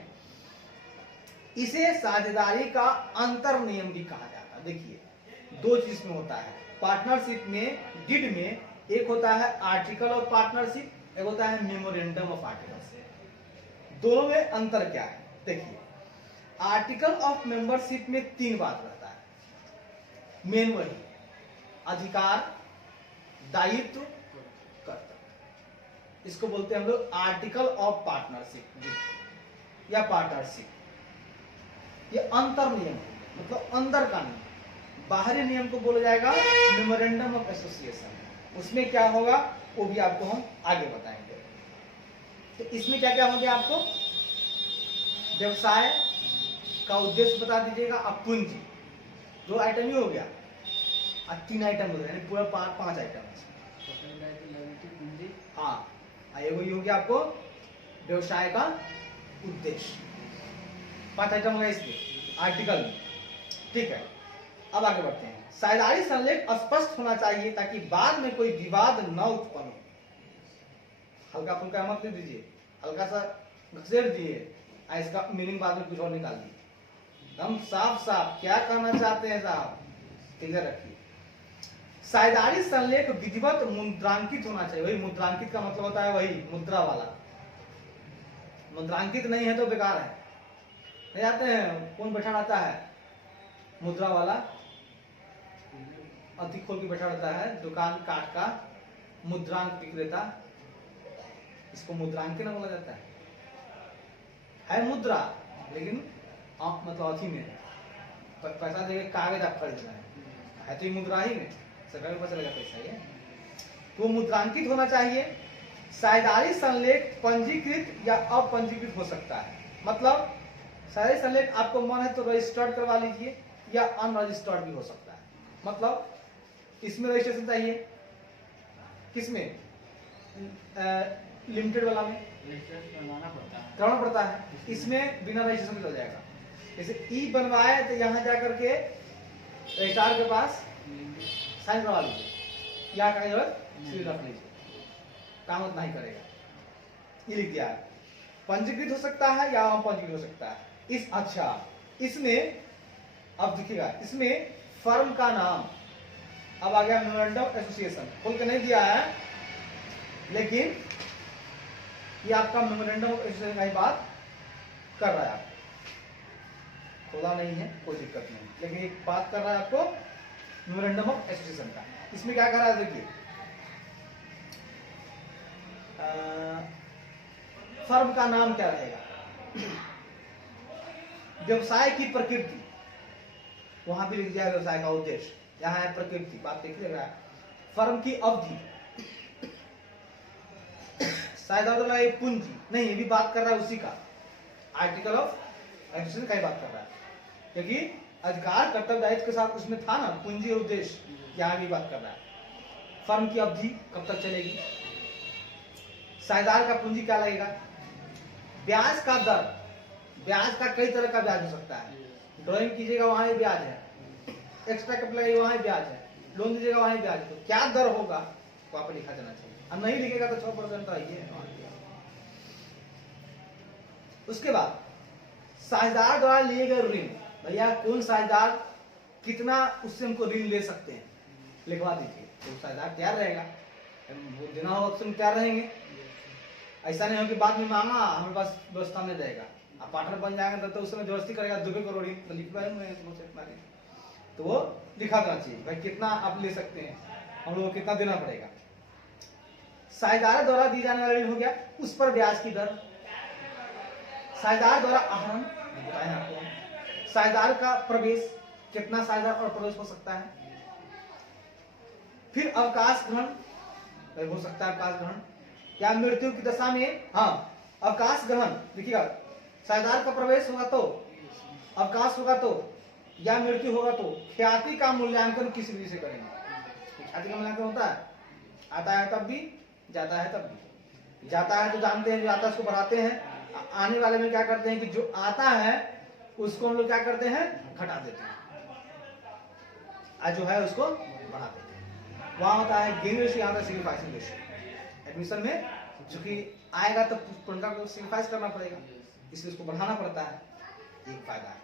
इसे साझेदारी का अंतर नियम भी कहा जाता है। देखिए दो चीज में होता है, पार्टनरशिप में, डीड में, एक होता है आर्टिकल ऑफ पार्टनरशिप, एक होता है मेमोरेंडम ऑफ पार्टनरशिप। दोनों में अंतर क्या है, देखिए आर्टिकल ऑफ मेंबरशिप में 3 बात रहता है, मेन वही, अधिकार, दायित्व, कर्तव्य। इसको बोलते हैं हम लोग आर्टिकल ऑफ पार्टनरशिप या पार्टनरशिप। ये अंतर नियम, मतलब अंदर का नियम। बाहरी नियम को बोला जाएगा मेमोरेंडम ऑफ एसोसिएशन। उसमें क्या होगा वो भी आपको हम आगे बताएंगे। तो इसमें क्या क्या होंगे आपको, व्यवसाय, का उद्देश्य बता दीजिएगा। अब पूंजी 2 आइटम ही हो गया, और 3 आइटम हो गया, यानी पूरा 5 आइटम है। हाँ, एगो ये हो गया आपको व्यवसाय का उद्देश्य, 5 आइटम हो गया इसके आर्टिकल में। ठीक है, अब आगे बढ़ते हैं। साझेदारी संलेख स्पष्ट होना चाहिए ताकि बाद में कोई विवाद न उत्पन्न हो। हल्का फुल्का मत ले दीजिए, हल्का सा घसेट दिए, इसका मीनिंग बाद में कुछ और निकाल दिए। हम साफ साफ क्या कहना चाहते हैं साहब, क्लियर रखिए। साझेदारी संलेख विधिवत मुद्रांकित होना चाहिए। वही मुद्रांकित का मतलब होता है वही मुद्रा वाला। मुद्रांकित नहीं है तो बेकार है। नहीं आते हैं, कौन बैठा रहता है मुद्रा वाला, अति खोल के बैठा रहता है, दुकान काट का मुद्रांक विक्रेता, इसको मुद्रांक ना बोला जाता है मुद्रा, लेकिन मतलब अथी में पैसा देके कागज आप खरीदना है तो ये मुद्रा ही में सरकार को चलेगा पैसा ये, तो मुद्रांकित होना चाहिए। साझेदारी संलेख पंजीकृत या अपंजीकृत हो सकता है। मतलब साझेदारी संलेख आपको मन है तो रजिस्टर्ड करवा लीजिए या अनरजिस्टर्ड भी हो सकता है। मतलब इसमें रजिस्ट्रेशन चाहिए, किसमें, लिमिटेड वाला में करना पड़ता है, इसमें बिना रजिस्ट्रेशन चल जाएगा। जैसे ई बनवाए तो यहाँ जाकर के रजिस्ट्रार के पास साइन करवा लीजिए, यहाँ का जरूरत सील रख लीजिए, काम उतना ही करेगा, ये लिख दिया है। पंजीकृत हो सकता है या अपंजीकृत हो सकता है। अच्छा, इसमें अब देखिएगा, इसमें फर्म का नाम अब आ गया मेमोरेंडम एसोसिएशन, खोल के नहीं दिया है, लेकिन ये आपका मेमोरेंडम एसोसिएशन का ही बात कर रहा है। आपको खोला नहीं है कोई दिक्कत नहीं, लेकिन एक बात कर रहा है आपको मेमोरेंडम ऑफ एसोसिएशन का। इसमें क्या कर रहा है देखिए, फर्म का नाम क्या रहेगा, व्यवसाय की प्रकृति, वहां भी लिख दिया व्यवसाय का उद्देश्य, यहाँ है प्रकृति, बात देख लेगा। फर्म की अवधि, साझेदारी पूंजी नहीं, ये भी बात कर रहा है उसी का, आर्टिकल ऑफ एसोसिएशन का ही बात कर रहा है, क्योंकि अधिकार कर्तव्य दायित्व के साथ उसमें था ना पूंजी और उद्देश्य, यहाँ भी बात कर रहा है। फर्म की अवधि कब तक चलेगी, साझेदार का पूंजी क्या लगेगा, ब्याज का दर, ब्याज का कई तरह का ब्याज हो सकता है, ड्राइंग कीजिएगा वहां ही ब्याज है, एक्स्ट्रा कैपिटल लगेगा वहां ही ब्याज है, लोन दीजिएगा वहां ही ब्याज है, तो क्या दर होगा तो आपको लिखा जाना चाहिए, और नहीं लिखेगा तो 6% तो आइए। उसके बाद साझेदार द्वारा लिए गए ऋण, भैया कौन साझेदार कितना उससे हमको ऋण ले सकते हैं लिखवा दीजिए, तो साझेदार तैयार रहेगा, देना होगा तो तैयार रहेंगे। ऐसा नहीं हो कि बाद में मांगा हमारे पास व्यवस्था में रहेगा, आप पार्टनर बन जाएंगे तो उस समय जबरदस्ती करेगा 2 करोड़ तो लिखवाए तो वो लिखा देना चाहिए भाई कितना आप ले सकते हैं, हम लोग को कितना देना पड़ेगा। साझेदार द्वारा दी जाने वाला ऋण हो गया, उस पर ब्याज की दर, साझेदार द्वारा आहरण बताया आपको, साझेदार का प्रवेश, कितना साझेदार और प्रवेश हो सकता है, फिर अवकाश ग्रहण हो सकता है, अवकाश ग्रहण या मृत्यु की दशा में, हाँ अवकाश ग्रहण देखिएगा, साझेदार का प्रवेश होगा तो, अवकाश होगा तो, या मृत्यु होगा तो ख्याति का मूल्यांकन किस विधि से करेंगे। ख्याति का मूल्यांकन होता है, आता है तब भी, जाता है तब भी। जाता है तो जानते हैं जो आता है उसको बढ़ाते हैं, आने वाले में क्या करते हैं कि जो आता है उसको हम लोग क्या करते हैं घटा देते हैं, आज जो है उसको बढ़ा देते हैं। वहां होता है गेन रेशियो, यहाँ सिग्निफिकेशन रेशियो। एडमिशन में चूंकि आएगा तो पुनका को सिग्निफाइज करना पड़ेगा, इसलिए उसको बढ़ाना पड़ता है, एक फायदा है,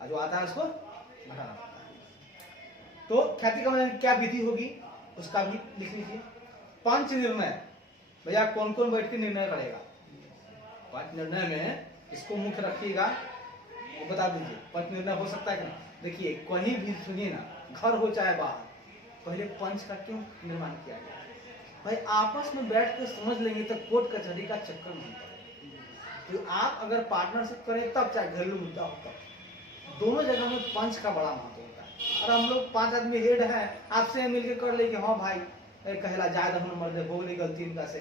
और जो आता है उसको घटाना पड़ता है। तो ख्याति का मूल्यांकन क्या विधि होगी उसका भी लिख लीजिए। पंच निर्णय, भैया कौन कौन बैठ के निर्णय करेगा, पंच निर्णय में इसको मुख्य रखिएगा, वो बता दीजिए पंच निर्णय हो सकता है कि नहीं। देखिए कहीं भी सुनिए ना, घर हो चाहे बाहर, पहले पंच का क्यों निर्माण किया गया, भाई आपस में बैठ के समझ लेंगे तो कोर्ट कचहरी का चक्कर नहीं पड़ेगा। तो आप अगर पार्टनरशिप करें तब चाहे घरेलू मुद्दा हो तब, दोनों जगह में पंच का बड़ा महत्व होता है। और हम लोग 5 आदमी हेड हैं, आपसे मिलकर कर ले कि हाँ भाई कहला जायद हम मर दे हो गई गलती इनका से,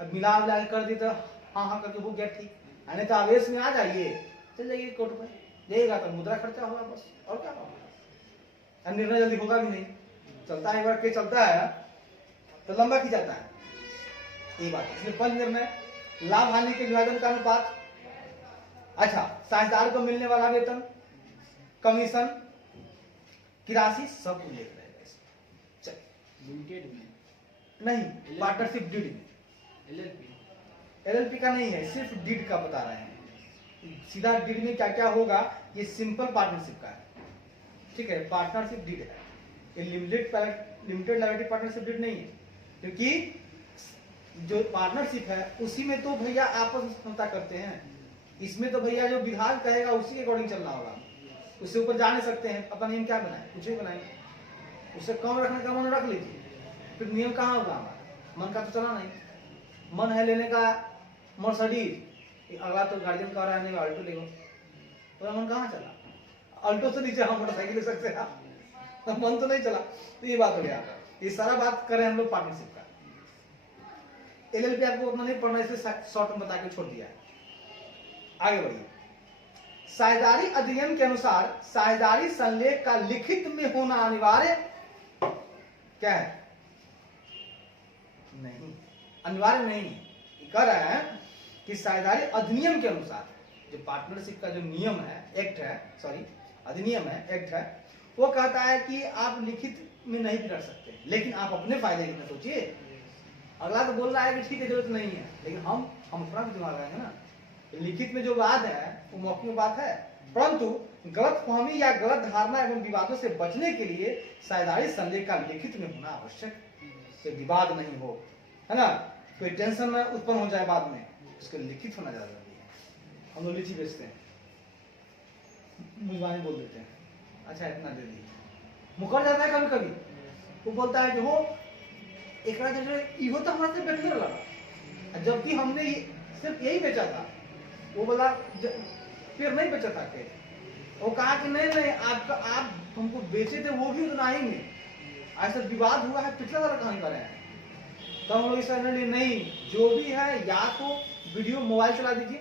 अब मिला कर दी तो हाँ हाँ करके हो गया ठीक, नहीं तो आवेश में आ जाइए चल जाइए कोर्ट पर, जाइएगा तो मुद्रा खर्चा होगा बस, और क्या होगा। निर्णय जल्दी होगा भी नहीं, चलता है एक बार केस चलता है तो लंबा की जाता है, ये बात। इसलिए पंच निर्णय, लाभ हानि के विभाजन का अनुपात, अच्छा साझेदार को मिलने वाला वेतन, कमीशन की राशि सब उल्लेख रहेगा इसमें। चल लिमिटेड में नहीं, पार्टनरशिप डीड में, एलएलपी का नहीं है, सिर्फ डीड का बता रहे हैं। सीधा डीड में क्या क्या होगा, ये सिंपल पार्टनरशिप का है, ठीक है, पार्टनरशिप डीड है, ये लिमिटेड लायबिलिटी पार्टनरशिप डीड नहीं है, क्योंकि जो पार्टनरशिप है उसी में तो भैया आपस में समझौता करते हैं, इसमें तो भैया जो विधान कहेगा उसी के अकॉर्डिंग चलना होगा, उससे ऊपर जा नहीं सकते हैं। अपना नियम क्या बनाए, कुछ भी बनाएंगे, उससे कम रखने का मन रख लीजिए, फिर नियम कहाँ होगा हमारा, मन का तो चला नहीं। मन है लेने का मर्सिडीज, अगला तो गार्जियन कह रहा है नहीं अल्टो ले लो, तो मन कहाँ चला, अल्टो से नीचे हम मोटरसाइकिल ले सकते हैं, तो मन तो नहीं चला। तो ये बात हो गया, ये सारा बात करें हम लोग पार्टनरशिप का। एलएलपी आपको उतना नहीं पढ़ना, इसलिए शॉर्ट में बता के छोड़ दिया है। आगे बढ़िए, साझेदारी अधिनियम के अनुसार साझेदारी संलेख का लिखित में होना अनिवार्य क्या है, नहीं अनिवार्य नहीं, कह रहा है कि साझेदारी अधिनियम के अनुसार, जो पार्टनरशिप का जो नियम है, एक्ट है, सॉरी अधिनियम है, एक्ट है, वो कहता है कि आप लिखित में नहीं भी कर सकते, लेकिन आप अपने फायदे के लिए सोचिए। अगला तो बोल रहा है कि ठीक है जरूरत नहीं है, लेकिन हम अपना भी दिमाग लगाएंगे ना, लिखित में जो बात है वो मौखिक बात है, परंतु गलत फहमी या गलत धारणा एवं विवादों से बचने के लिए साझेदारी संलेख का लिखित में होना आवश्यक, कोई विवाद नहीं हो, है ना, कोई टेंशन न उत्पन्न हो जाए बाद में, उसके लिखित होना ज्यादा जरूरी है। हम लोग लीची बेचते हैं, मुझवानी बोल देते हैं, अच्छा इतना दे दी, मुकर जाता है कभी कभी, वो बोलता है कि हो एक इहो तो हमारे से बेचने लगा, जबकि हमने सिर्फ यही बेचा था, वो बोला फिर नहीं बेचा था के, वो कहा कि नहीं नहीं आपका आप हमको बेचे थे वो भी उतना ही में, ऐसा विवाद हुआ है पिछला वाला कहानी कर रहे हैं। तो हम लोग इस नहीं, जो भी है या तो वीडियो मोबाइल चला दीजिए,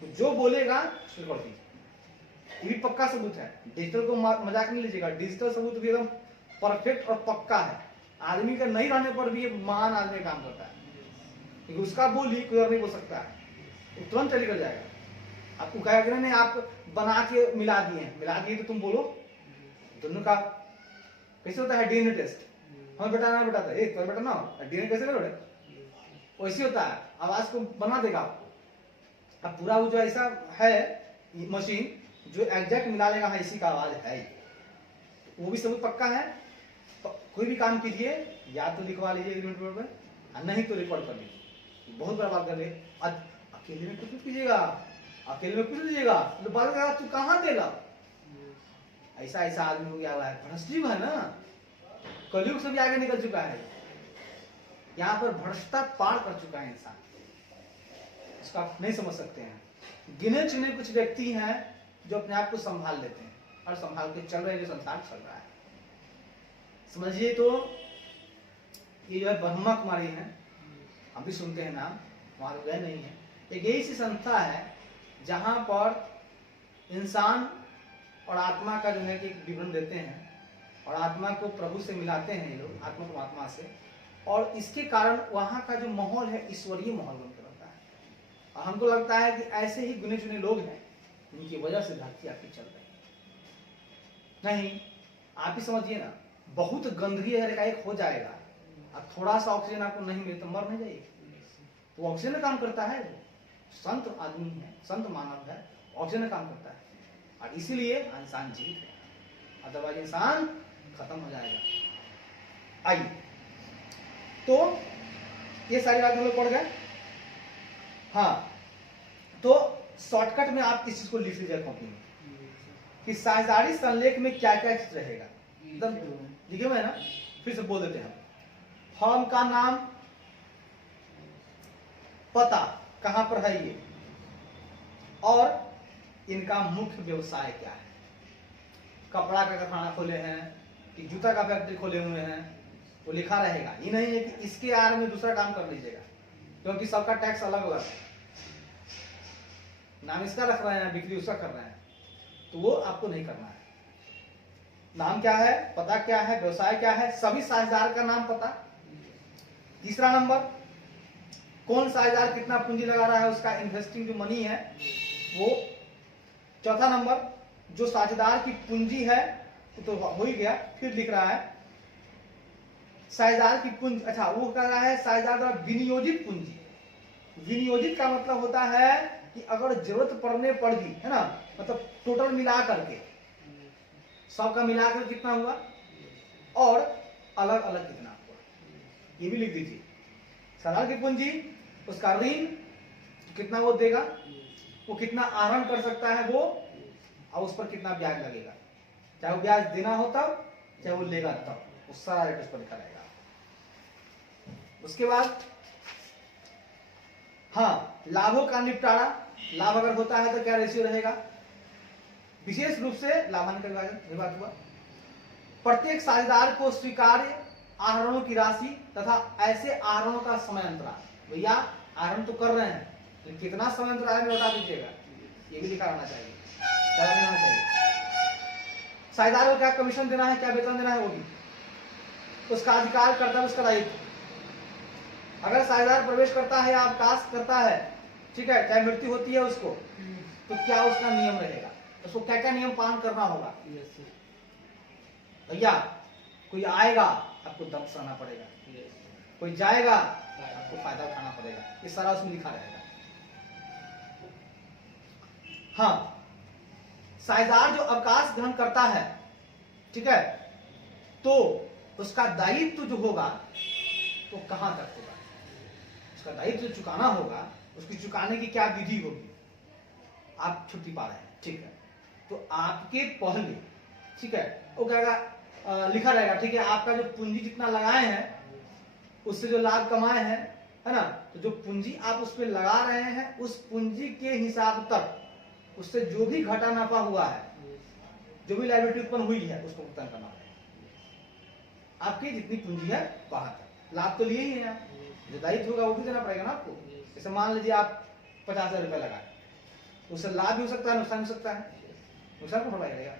तो जो बोलेगा रिकॉर्ड कीजिए, ये भी पक्का सबूत है, डिजिटल को मजाक नहीं लीजिएगा, डिजिटल सबूत भी एकदम परफेक्ट और पक्का है, आदमी का नहीं रहने पर भी ये महान आदमी काम करता है, क्योंकि उसका बोली कोई और नहीं बोल सकता है, तुरंत चली कर जाएगा। आपको कहेगा नहीं आप बना के मिला दिए तो तुम बोलो, दोनों का कैसे होता है डीएनए टेस्ट, हमें बेटा ना बेटा था एक तो बेटा ना, डीएनए कैसे करोगे, वैसे होता है, आवाज को बना देगा आपको। अब पूरा वो जो ऐसा है मशीन जो एग्जैक्ट मिला लेगा, हाँ इसी का आवाज है, वो भी सबूत पक्का है। कोई भी काम कीजिए या तो लिखवा लीजिए एग्रीमेंट पेपर पे, नहीं तो रिकॉर्ड कर लीजिए, बहुत बड़ा बात कर ले। अकेले में कुछ कीजिएगा, अकेले में कुछ लीजिएगा तो बात करेगा तू कहाँ देगा, ऐसा ऐसा आदमी हो गया हुआ है, भ्रष्ट जीव है ना, कलयुग से भी आगे निकल चुका है, यहाँ पर भ्रष्टता पार कर चुका है इंसान, इसको आप नहीं समझ सकते हैं। गिने चुने कुछ व्यक्ति हैं जो अपने आप को संभाल लेते हैं और संभाल के चल रहे, जो संसार चल रहा है। समझिए तो ये जो है ब्रह्मा कुमारी है, हम भी सुनते हैं नाम, वहां तो गए नहीं है, एक यही सी संस्था है जहां पर इंसान और आत्मा का जो है कि विवरण देते हैं और आत्मा को प्रभु से मिलाते हैं ये लोग, आत्मा को आत्मा से, और इसके कारण वहां का जो माहौल है ईश्वरीय माहौल बनकर रहता है। और हमको लगता है कि ऐसे ही गिने चुने लोग हैं जिनकी वजह से धरती आपकी चल रही है। नहीं, आप ही समझिए ना, बहुत गंदगी अगर एकाएक हो जाएगा, अब थोड़ा सा ऑक्सीजन आपको नहीं मिले तो मर नहीं जाएगी, वो ऑक्सीजन में काम करता है, वो संत आदमी है, संत मानव है, ऑक्सीजन में काम करता है, और इसीलिए इंसान जीवित है, अदरवाइज इंसान खत्म हो जाएगा। आइए तो ये सारी बात हम लोग पढ़ गए। हाँ, तो शॉर्टकट में आप इस चीज को लिख लीजिए कॉपी में कि साझेदारी संलेख में क्या क्या चीज रहेगा, एकदम लिखे हुए है ना, फिर से बोल देते हैं। फर्म का नाम, पता कहां पर है ये, और इनका मुख्य व्यवसाय क्या है, कपड़ा का कारखाना खोले हैं कि जूता का फैक्ट्री खोले हुए हैं, वो लिखा रहेगा। ये नहीं है कि इसके आड़ में दूसरा काम कर लीजिएगा, क्योंकि सबका टैक्स अलग अलग है, नाम इसका रख रहे हैं, बिक्री उसका कर रहे हैं, तो वो आपको नहीं करना है। नाम क्या है, पता क्या है, व्यवसाय क्या है, सभी साझेदार का नाम पता। तीसरा नंबर, कौन साझेदार कितना पूंजी लगा रहा है, उसका इन्वेस्टिंग जो मनी है वो। चौथा नंबर, जो साझेदार की पूंजी है तो हो ही गया, फिर लिख रहा है साझेदार की पूंजी। अच्छा, वो कह रहा है साझेदार द्वारा विनियोजित पूंजी। विनियोजित का मतलब होता है कि अगर जरूरत पड़ने पड़ गई है ना, मतलब टोटल मिला करके सबका मिलाकर कितना हुआ और अलग अलग कितना हुआ, ये भी लिख दीजिए। साझेदार की पूंजी, उसका ऋण कितना वो देगा, वो कितना आहरण कर सकता है वो, और उस पर कितना ब्याज लगेगा, चाहे वो ब्याज देना हो तब, चाहे वो लेगा तब, वो सारा रेट उस पर लिखा रहेगा। उसके बाद हाँ, लाभों का निपटारा। लाभ अगर होता है तो क्या रेशियो रहेगा, विशेष रूप से लाभांश का विभाजन बात हुआ। प्रत्येक साझेदार को स्वीकार्य आहरणों की राशि तथा ऐसे आहरणों का समय अंतराल। भैया आहरण तो कर रहे हैं, लेकिन कितना समय अंतराल में बता दीजिएगा, ये भी लिखा रहना चाहिए, क्या रहना चाहिए। साझेदार को क्या कमीशन देना है, क्या वेतन देना है, वो भी उसका अधिकार, कर्तव्य, उसका दायित्व। अगर साझेदार प्रवेश करता है या अवकाश करता है, ठीक है, चाहे मृत्यु होती है उसको, तो क्या उसका नियम रहेगा, उसको क्या क्या नियम पालन करना होगा। भैया कोई आएगा आपको दम सहना पड़ेगा, कोई जाएगा आपको फायदा उठाना पड़ेगा, ये सारा उसमें लिखा रहेगा। हाँ, साझेदार जो अवकाश ग्रहण करता है, ठीक है, तो उसका दायित्व जो होगा वो कहां तक होगा, उसका दायित्व जो चुकाना होगा, उसकी चुकाने की क्या विधि होगी। आप छुट्टी पा रहे हैं, ठीक है, तो आपके पहले, ठीक है, वो कहेगा लिखा रहेगा, ठीक है, आपका जो पूंजी जितना लगाए हैं उससे जो लाभ कमाए हैं, है ना, तो जो पूंजी आप उसमें लगा रहे हैं उस पूंजी के हिसाब तक उससे जो भी घटा नफा हुआ है, जो भी लायबिलिटी उत्पन्न हुई है, उसको भुगतान करना पड़ेगा। आपकी जितनी पूंजी है वहां तक, लाभ तो लिए ही है, जो दायित्व होगा वो भी देना पड़ेगा ना आपको। जैसे मान लीजिए आप 50,000 रुपए लगाए, उससे लाभ भी हो सकता है, नुकसान हो सकता है, नुकसान को थोड़ा रहेगा,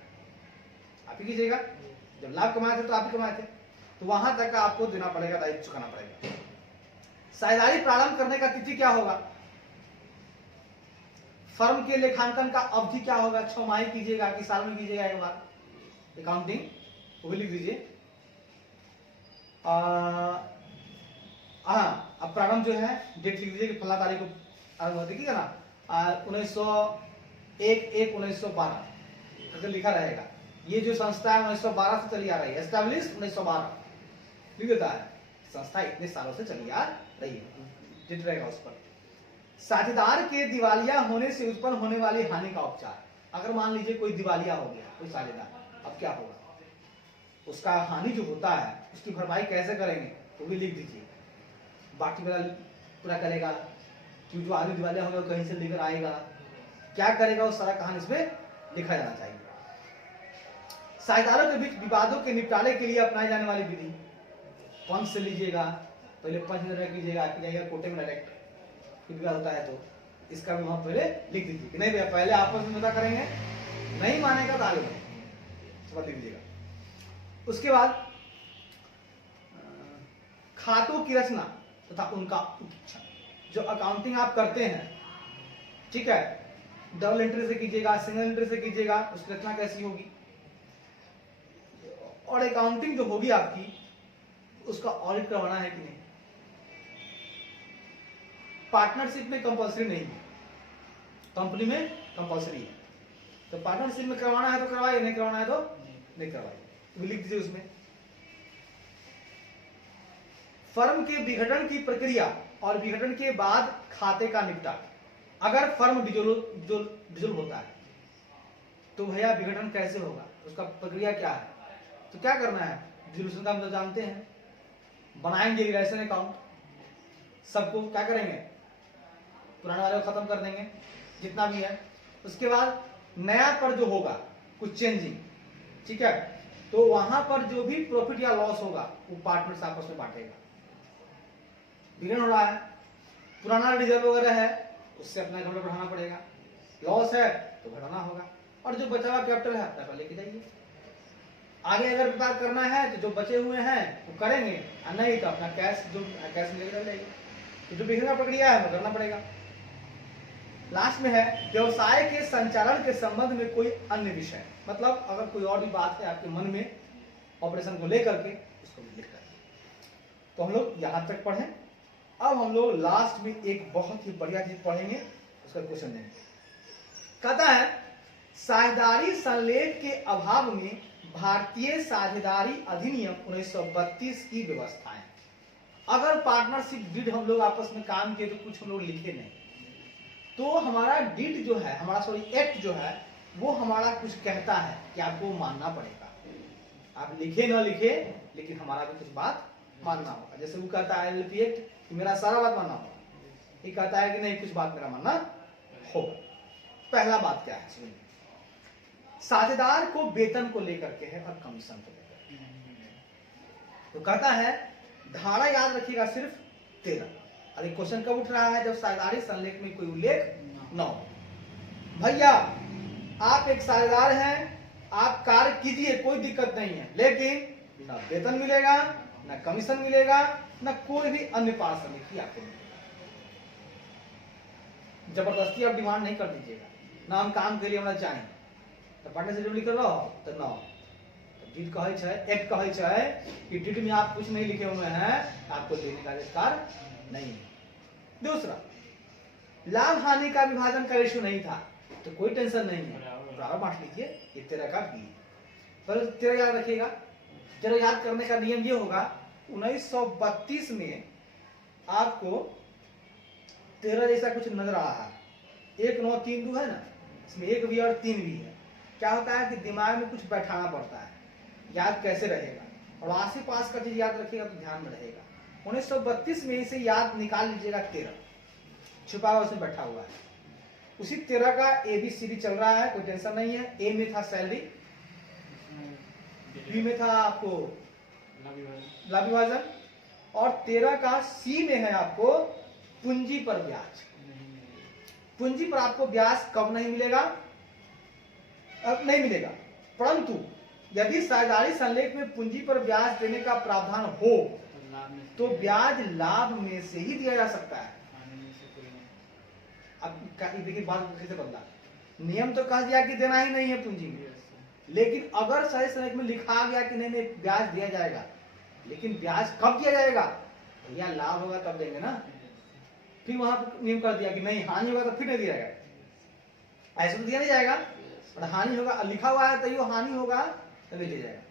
आप ही कीजिएगा। जब लाभ कमाए थे तो आप ही कमाए थे, तो वहां तक का आपको देना पड़ेगा, दायित्व चुकाना पड़ेगा। साझेदारी प्रारंभ करने का तिथि क्या होगा, फर्म के लेखांकन का अवधि क्या होगा, 6 माही कीजिएगा कि साल में कीजिएगा एक बार अकाउंटिंग, वो भी लिख दीजिए। हाँ, अब प्रारंभ जो है डेट लिख दीजिए कि फला तारीख को आरंभ होती है ना, 1901-1-1912 अगर लिखा रहेगा। ये जो संस्था है 1912 से चली आ रही है, एस्टैब्लिश 1912 लिख देता है, संस्था इतने सालों से चली आ रही है, डेट रहेगा उस पर। साझेदार के दिवालिया होने से उत्पन्न होने वाली हानि का उपचार। अगर मान लीजिए कोई दिवालिया हो गया, कोई साझेदार, अब क्या होगा, उसका हानि जो होता है उसकी भरपाई कैसे करेंगे, वो भी लिख दीजिए। बाकी वाला पूरा करेगा कि जो आदमी दिवालिया होगा कहीं से लेकर आएगा, क्या करेगा, वो सारा कहानी इसमें लिखा जाना चाहिए। साझेदारों के बीच विवादों के निपटारे के लिए अपनाई जाने वाली विधि, पंच से लीजिएगा, पहले पंच निर्णय कीजिएगा, जाइएगा कोर्टे में डायरेक्ट, विवाद होता है तो इसका भी वहां पहले लिख दीजिए कि नहीं भैया पहले आपस में पता करेंगे, नहीं मानेगा तो आगे बढ़ेंगे, लिख दीजिएगा। उसके बाद खातों की रचना तथा उनका उपक्षण। जो अकाउंटिंग आप करते हैं, ठीक है, डबल एंट्री से कीजिएगा, सिंगल एंट्री से कीजिएगा, उसकी रचना कैसी होगी, और अकाउंटिंग जो होगी आपकी उसका ऑडिट करवाना है कि नहीं। पार्टनरशिप में कंपलसरी नहीं है, कंपनी में कंपलसरी है, तो पार्टनरशिप में करवाना है तो करवाइए, नहीं करवाना है तो नहीं करवाइए, तो लिख दीजिए उसमें। फर्म के विघटन की प्रक्रिया और विघटन के बाद खाते का निपटारा। अगर फर्म डिसॉल्व होता है तो भैया विघटन कैसे होगा, उसका प्रक्रिया क्या है, तो क्या करना है, डिसॉल्यूशन का मतलब जानते हैं, बनाएंगे रिलेशन अकाउंट, सबको क्या करेंगे, पुराने वाले को खत्म कर देंगे जितना भी है। उसके बाद नया पर जो होगा कुछ चेंजिंग, ठीक है, तो वहां पर जो भी प्रॉफिट या लॉस होगा वो पार्टनर्स आपस में बांटेगा। विघटन हो रहा है, पुराना रिजर्व वगैरह है, उससे अपना अकाउंट बढ़ाना पड़ेगा, लॉस है तो घटाना होगा, और जो बचा हुआ कैपिटल है अपना लेके जाइए। आगे अगर व्यापार करना है तो जो बचे हुए हैं वो करेंगे, और नहीं तो अपना कैश जो कैश में लेकर जाइए। तो जो बिक्री का प्रक्रिया है वो करना पड़ेगा। लास्ट में है व्यवसाय के संचालन के संबंध में कोई अन्य विषय, मतलब अगर कोई और भी बात है आपके मन में ऑपरेशन को लेकर के, उसको भी लिख कर। तो हम लोग यहां तक पढ़े। अब हम लोग लास्ट में एक बहुत ही बढ़िया चीज पढ़ेंगे, उसका क्वेश्चन देंगे। कहता है साझेदारी संलेख के अभाव में भारतीय साझेदारी अधिनियम 1932 की व्यवस्थाएं। अगर पार्टनरशिप डीड हम लोग आपस में काम किए तो कुछ हम लोग लिखे नहीं, तो हमारा डीड जो है, हमारा सॉरी एक्ट जो है, वो हमारा कुछ कहता है कि आपको मानना पड़ेगा। आप लिखे ना लिखे, लेकिन हमारा भी कुछ बात मानना होगा। जैसे वो कहता है एलपी एक्ट कि मेरा सारा बात मानना होगा, ये कहता है कि नहीं कुछ बात मेरा मानना होगा। पहला बात क्या है सुनिए, साझेदार को वेतन को लेकर के है और कमीशन को लेकर के। तो कहता है धारा याद रखिएगा सिर्फ 13। और एक क्वेश्चन कब उठ रहा है, जब साझेदारी संलेख में कोई उल्लेख न हो। भैया आप एक साझेदार हैं, आप कार्य कीजिए, कोई दिक्कत नहीं है, लेकिन ना वेतन मिलेगा, ना कमीशन मिलेगा, ना कोई भी अन्य पारिश्रमिक आपको मिलेगा। जबरदस्ती आप डिमांड नहीं कर दीजिएगा, ना हम काम के लिए हमरा चाहें तो पार्टनरशिप लिख रहो तो ना डीड कहे छे, एक्ट कहे छे कि डीड में आप कुछ नहीं लिखे हुए हैं, आपको लेने का अधिकार नहीं है। दूसरा, लाभ हानि का विभाजन का रेशियो नहीं था, तो कोई टेंशन नहीं है, बराबर बांट लीजिए, ये 13 का बी। पर 13 याद रखिएगा। 13 याद करने का नियम ये होगा, 1932 में आपको 13 जैसा कुछ नजर आ रहा है, 1 9 3 2 है ना, इसमें 1 भी और 3 भी है। क्या होता है कि दिमाग में कुछ बैठाना पड़ता है, याद कैसे रहेगा, और आस पास का चीज याद रखिएगा तो ध्यान में रहेगा। 1932 में इसे याद निकाल लीजिएगा, 13 छुपा हुआ उसमें बैठा हुआ है। उसी 13 का ABCD चल रहा है, कोई टेंशन नहीं है। ए में था सैलरी, बी में था आपको लाभ विभाजन, और 13 का C में है आपको पूंजी पर ब्याज। पूंजी पर आपको ब्याज कब नहीं मिलेगा, अब नहीं मिलेगा, परंतु यदि साझेदारी संलेख में पूंजी पर ब्याज देने का प्रावधान हो तो ब्याज लाभ में से ही दिया जा सकता है। अब देखिए बात कैसे बदला, नियम तो कह दिया कि देना ही नहीं है पूंजी में, लेकिन अगर साझेदारी संलेख में लिखा गया कि नहीं नहीं ब्याज दिया जाएगा, लेकिन ब्याज कब दिया जाएगा, भैया लाभ होगा तब देंगे ना। फिर वहां पर नियम कर दिया कि नहीं हानि होगा तो फिर नहीं दिया जाएगा, ऐसे तो दिया नहीं जाएगा, और हानि होगा लिखा हुआ है तो ये हानि होगा तो नहीं दिया जाएगा,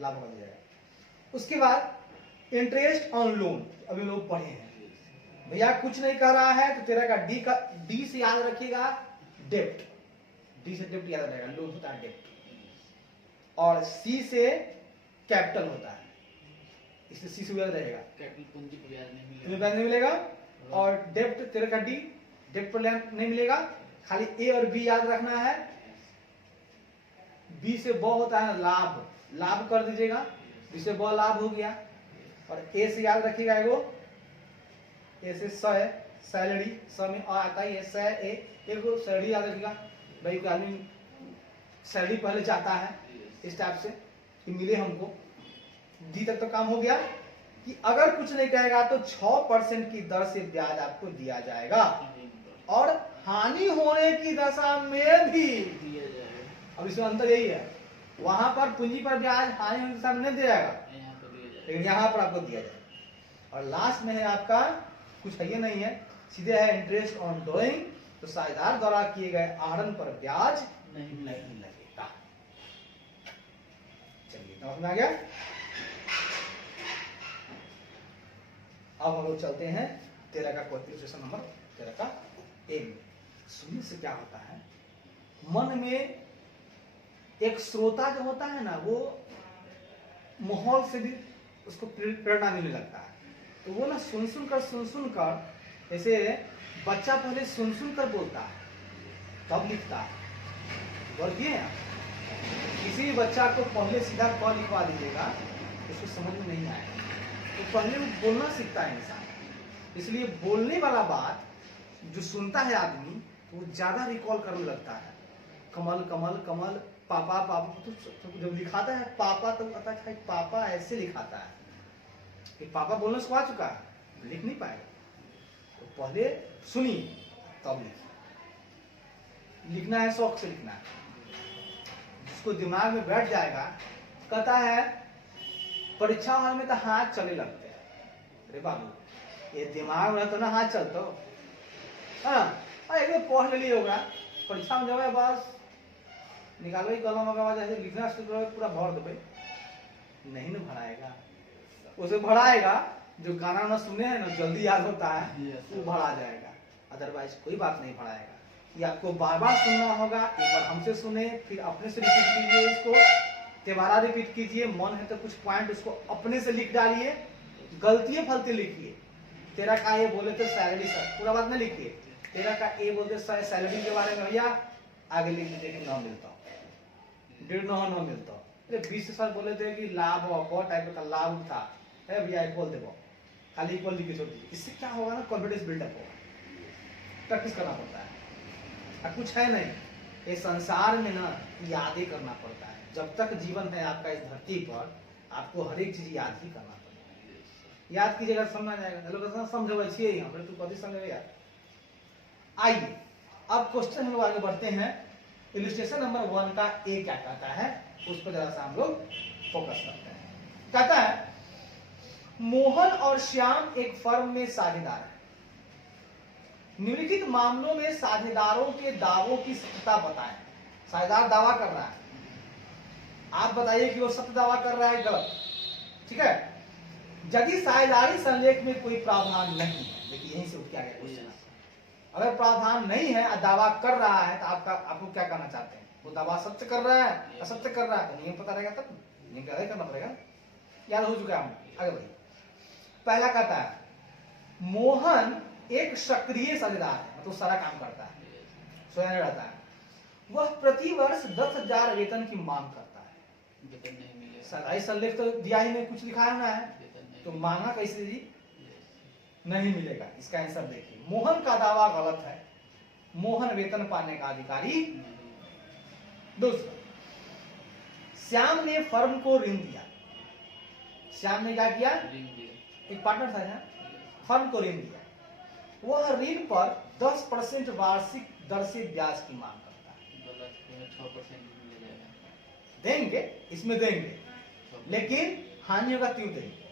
लाभ होगा दिया जाएगा। उसके बाद इंटरेस्ट ऑन लोन, अभी लोग पढ़े हैं भैया, कुछ नहीं कह रहा है तो 13 का डी से याद रखिएगा डेप्ट, डी से डेप्ट याद रहेगा, लोन होता है डेप्ट, और सी से कैपिटल होता है, इससे सी से याद रहेगा कैपिटल पूंजी पर ब्याज नहीं ब्याज मिलेगा, नहीं मिलेगा, और डेप्ट 13 का डी, डेप्ट पर नहीं मिलेगा, खाली ए और बी याद रखना है। बी से ब होता है लाभ, लाभ कर दीजिएगा, बी से ब लाभ हो गया, और ए से याद रखिएगा एगो, ए से स है सैलरी, स में आ आता है, स ए एगो सैलरी याद रखिएगा। भाई कोई आदमी सैलरी पहले चाहता है इस टाइप से कि मिले हमको, डी तक तो काम हो गया कि अगर कुछ नहीं कहेगा तो 6% की दर से ब्याज आपको दिया जाएगा, और हानि होने की दशा में भी दिया जाएगा। अब इसमें अंतर यही है, वहां पर पूंजी पर ब्याज हानि होने की दशा में नहीं दिया जाएगा, यहाँ पर दिया जाएगा, लेकिन यहाँ पर आपको दिया जाएगा। और लास्ट में है आपका कुछ है ये नहीं है, सीधे है इंटरेस्ट ऑन डूइंग, तो साझेदार द्वारा किए गए आहरण पर ब्याज नहीं लगेगा। चलिए समझ में आ गया। अब हम लोग चलते हैं 13 का क्वेश्चन नंबर 13 का ए में। सुनने से क्या होता है, मन में एक श्रोता जो होता है ना, वो माहौल से भी उसको प्रेरणा मिलने लगता है, तो वो ना सुन सुन कर जैसे बच्चा पहले सुन कर बोलता है तब लिखता है, वर्गीय किसी भी बच्चा को पहले सीधा क लिखवा दीजिएगा उसको समझ में नहीं आएगा, तो पहले वो बोलना सीखता है इंसान। इसलिए बोलने वाला बात जो सुनता है आदमी तो वो ज्यादा रिकॉल करने लगता है। कमल कमल कमल, पापा पापा, तो जब लिखाता है पापा तो पता है पापा ऐसे लिखाता है कि पापा बोलने से आ चुका है, लिख नहीं पाएगा। तो पहले सुनिए तब लिखिए। लिखना है शौक से लिखना है, जिसको दिमाग में बैठ जाएगा। कहता है परीक्षा हॉल में तो हाथ चले लगते हैं। अरे बाबू ये दिमाग में तो ना हाथ चलते हो। हाँ एक पढ़ ले लिया होगा, परीक्षा में जब बस निकालो ही कलम वगैरह जैसे लिखना शुरू करो पूरा भर दो, नहीं ना भराएगा। उसे भराएगा जो गाना ना सुने हैं ना जल्दी याद होता है वो भरा जाएगा, अदरवाइज कोई बात नहीं भराएगा। ये आपको बार बार सुनना होगा, एक बार हमसे सुने फिर अपने से रिपीट कीजिए, इसको दोबारा रिपीट कीजिए। मन है तो कुछ पॉइंट उसको अपने से लिख डालिए, गलती फलती लिखिए। तेरा का ये बोले तो सैलरी सर, पूरा बात ना लिखिए। तेरा का ए बोलते सैलरी के बारे में भैया आगे लिख देते कि न मिलता 1.5 न मिलता। 20 साल बोले थे कि लाभ टाइप का लाभ था है भैया इक्वल देवो, खाली इक्वल लिख के छोड़ दीजिए। इससे क्या होगा ना, कॉन्फिडेंस बिल्डअप होगा। प्रैक्टिस करना पड़ता है, कुछ है नहीं ये संसार में ना, यादें करना पड़ता है। जब तक जीवन है आपका इस धरती पर, आपको हर एक चीज याद ही करना पड़ता है। याद कीजिएगा समझ आ जाएगा। लोग समझो छिए यहाँ पर तू कभी समझ यार। आइए अब क्वेश्चन हम लोग आगे बढ़ते हैं। इलस्ट्रेशन नंबर 1 का ए क्या कहता है उस पर जरा सा हम लोग फोकस करते हैं। कहता है मोहन और श्याम एक फर्म में साझेदार है। निम्नलिखित मामलों में साझेदारों के दावों की सत्यता बताएं। साझेदार दावा कर रहा है, आप बताइए कि वो सत्य दावा कर रहा है गलत। ठीक है, यदि साझेदारी संलेख में कोई प्रावधान नहीं है, देखिए यहीं से उठ के आ गया क्वेश्चन। अगर प्रावधान नहीं है और दावा कर रहा है तो आपको क्या करना चाहते हैं? वो दावा सत्य कर रहा है असत्य कर रहा है, तो नियम पता रहेगा, तब नियम क्या करना पड़ेगा। याद हो चुका है, आगे बढ़िए। पहला कहता है मोहन एक सक्रिय साझेदार है, मतलब सारा काम करता है, स्वयं रहता है। वह प्रति वर्ष 10,000 वेतन की मांग करता है। वेतन नहीं मिलेगा, साझेदारी संलेख तो दिया ही नहीं, कुछ लिखा है, तो मांगा कैसे जी? नहीं मिलेगा। इसका आंसर देखिए, मोहन का दावा गलत है। मोहन वेतन पाने का अधिकारी। दूसरा, श्याम ने फर्म को ऋण दिया। श्याम ने क्या किया? एक पार्टनर था यहाँ, फर्म को ऋण दिया। वह ऋण पर 10% वार्षिक दर से ब्याज की मांग करता है। 6% देंगे, इसमें देंगे, लेकिन हानि होगा क्यों देंगे?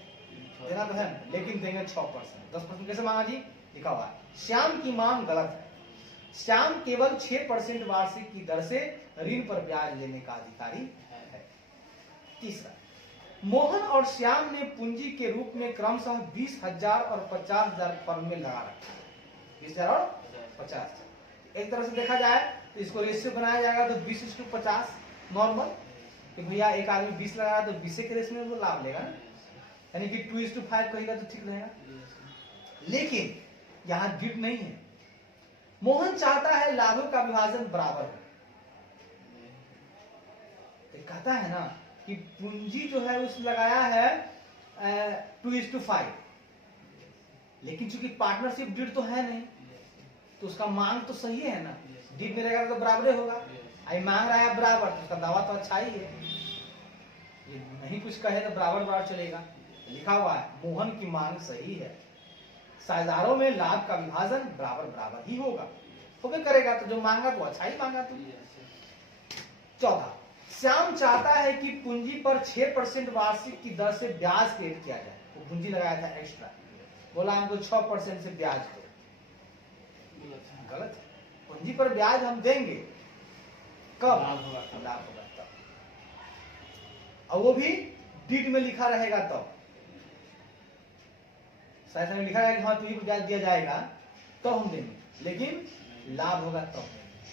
देना तो है, लेकिन देंगे 6%। 10% कैसे मांगा जी? लिखा हुआ है। श्याम की मांग गलत है। श्याम केवल 6% वार्षिक की दर से ऋण पर ब्याज लेने का अधिकारी है। तीसरा, मोहन और श्याम ने पूंजी के रूप में क्रमशः 20,000 और 50,000 फर्म में लगा रखा है। 20,000 और 50,000। एक तरह से देखा जाए तो इसको रेशियो बनाया जाएगा तो 20:50 नॉर्मल, कि भैया एक आदमी 20 लगा तो 20 के रेशियो में वो लाभ लेगा, यानी कि 2:5 कहेगा तो ठीक रहेगा। लेकिन यहां गिफ्ट नहीं है। मोहन चाहता है लाभों का विभाजन बराबर हो। कहता है ना कि पूंजी जो है उसने लगाया है 2:5, लेकिन चूंकि पार्टनरशिप डीड तो है नहीं, तो उसका मांग तो सही है ना, डीड में रहेगा तो बराबर होगा। आई मांग रहा है बराबर, तो उसका दावा तो अच्छा ही है। ये नहीं कुछ कहे तो बराबर बराबर चलेगा। लिखा हुआ है मोहन की मांग सही है, साझेदारों में लाभ का विभाजन बराबर बराबर ही होगा, होके करेगा, तो जो मांगा तो अच्छा ही मांगा तू। चौथा, श्याम चाहता है कि पूंजी पर 6% वार्षिक की दर से ब्याज ऐड किया जाए। वो पूंजी लगाया था एक्स्ट्रा, बोला हमको 6% से ब्याज दो। गलत है। पूंजी पर ब्याज हम देंगे कब? लाभ होगा तब, और वो भी डीड में लिखा रहेगा तब। शायद में लिखा रहेगा कि हाँ तुझे को ब्याज दिया जाएगा तो हम देंगे, लेकिन लाभ होगा तब देंगे।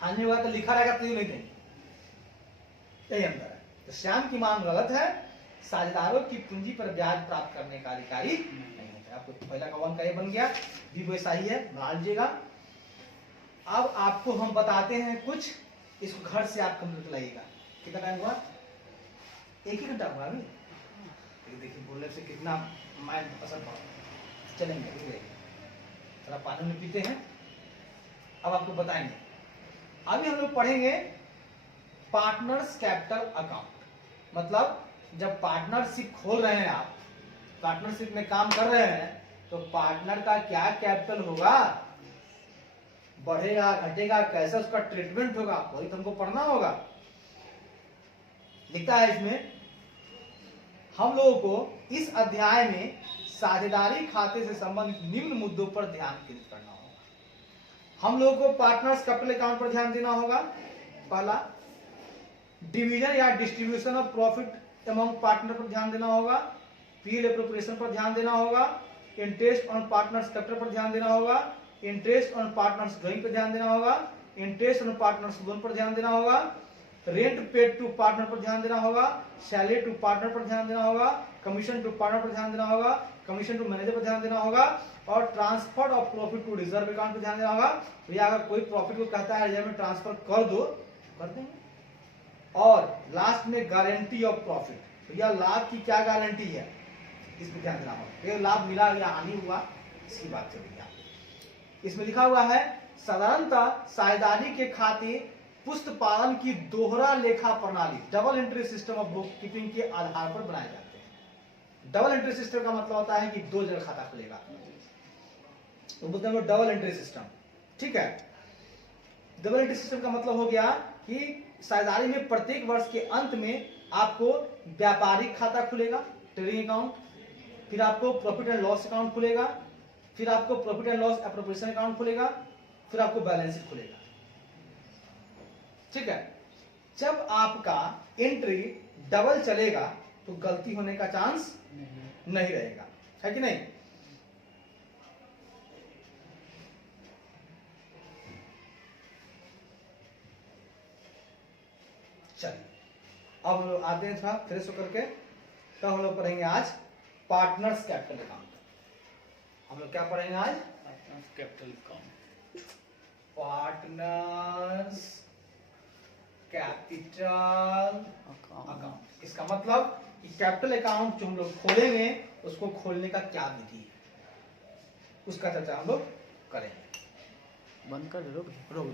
हानि होगा तो लिखा रहेगा तुझे नहीं देंगे। यही अंतर है। तो श्याम की मांग गलत है, साझेदारों की पूंजी पर ब्याज प्राप्त करने का अधिकारी नहीं होता। आपको पहला का 1 का ये बन गया, भी वैसा ही है, बना लीजिएगा। अब आपको हम बताते हैं कुछ, इसको घर से आप कंप्लीट लाइएगा। कितना टाइम हुआ? 1 ही घंटा हुआ अभी। देखिए बोलने से कितना माइंड असर पड़ा। चलेंगे थोड़ा पानी में पीते हैं। अब आपको बताएंगे। अभी हम लोग पढ़ेंगे पार्टनर्स कैपिटल अकाउंट। मतलब जब पार्टनरशिप खोल रहे हैं आप, पार्टनरशिप में काम कर रहे हैं, तो पार्टनर का क्या कैपिटल होगा, बढ़ेगा घटेगा, कैसे उसका ट्रीटमेंट होगा, वही तुमको पढ़ना होगा। लिखता है इसमें, हम लोगों को इस अध्याय में साझेदारी खाते से संबंधित निम्न मुद्दों पर ध्यान केंद्रित करना होगा। हम लोगों को पार्टनर्स कैपिटल अकाउंट पर ध्यान देना होगा। पहला, डिवीजन या distribution of profit among partner पर ध्यान देना होगा। पीएल एप्रोप्रिएशन पर ध्यान देना होगा। इंटरेस्ट ऑन पार्टनर्स कैपिटल पर ध्यान देना होगा। इंटरेस्ट ऑन पार्टनर्स ड्राइंग पर ध्यान देना होगा। इंटरेस्ट ऑन पार्टनर्स लोन पर ध्यान देना होगा। रेंट पेड टू पार्टनर पर ध्यान देना होगा। सैलरी टू पार्टनर पर ध्यान देना होगा। कमीशन टू पार्टनर पर ध्यान देना होगा। कमीशन टू मैनेजर पर ध्यान देना होगा। और transfer of profit to reserve account पर ध्यान देना होगा। भैया अगर कोई प्रॉफिट को कहता है रिजर्व में ट्रांसफर कर दो, कर देंगे। और लास्ट में गारंटी ऑफ प्रॉफिट, भैया लाभ की क्या गारंटी है, इस पर ध्यान देना होगा। ये लाभ मिला या हानि हुआ, इसकी बात चल रही है। इसमें लिखा हुआ है, साधारणतः साझेदारी के खाते पुस्तपालन की दोहरा लेखा प्रणाली double entry system of book keeping के आधार पर बनाए जाते हैं। डबल एंट्री सिस्टम का मतलब होता है कि दो जगह खाता खुलेगा, तो बोलते हैं डबल एंट्री सिस्टम। ठीक है, डबल एंट्री सिस्टम का मतलब हो गया कि साझेदारी में प्रत्येक वर्ष के अंत में आपको व्यापारिक खाता खुलेगा, ट्रेडिंग अकाउंट, फिर आपको प्रॉफिट एंड लॉस अकाउंट खुलेगा, फिर आपको profit and loss appropriation account खुलेगा, फिर आपको बैलेंस शीट खुलेगा। ठीक है, जब आपका एंट्री डबल चलेगा तो गलती होने का चांस नहीं रहेगा, है कि नहीं। चलिए अब हम लोग आते हैं थोड़ा फ्रेश होकर के, तो हम लोग पढ़ेंगे आज पार्टनर्स कैपिटल अकाउंट। हम लोग क्या पढ़ेंगे आज, capital account. Partners capital account. इसका मतलब कि कैपिटल अकाउंट जो हम लोग खोलेंगे उसको खोलने का क्या विधि है, उसका चर्चा हम लोग करेंगे। बंद कर दो। रोक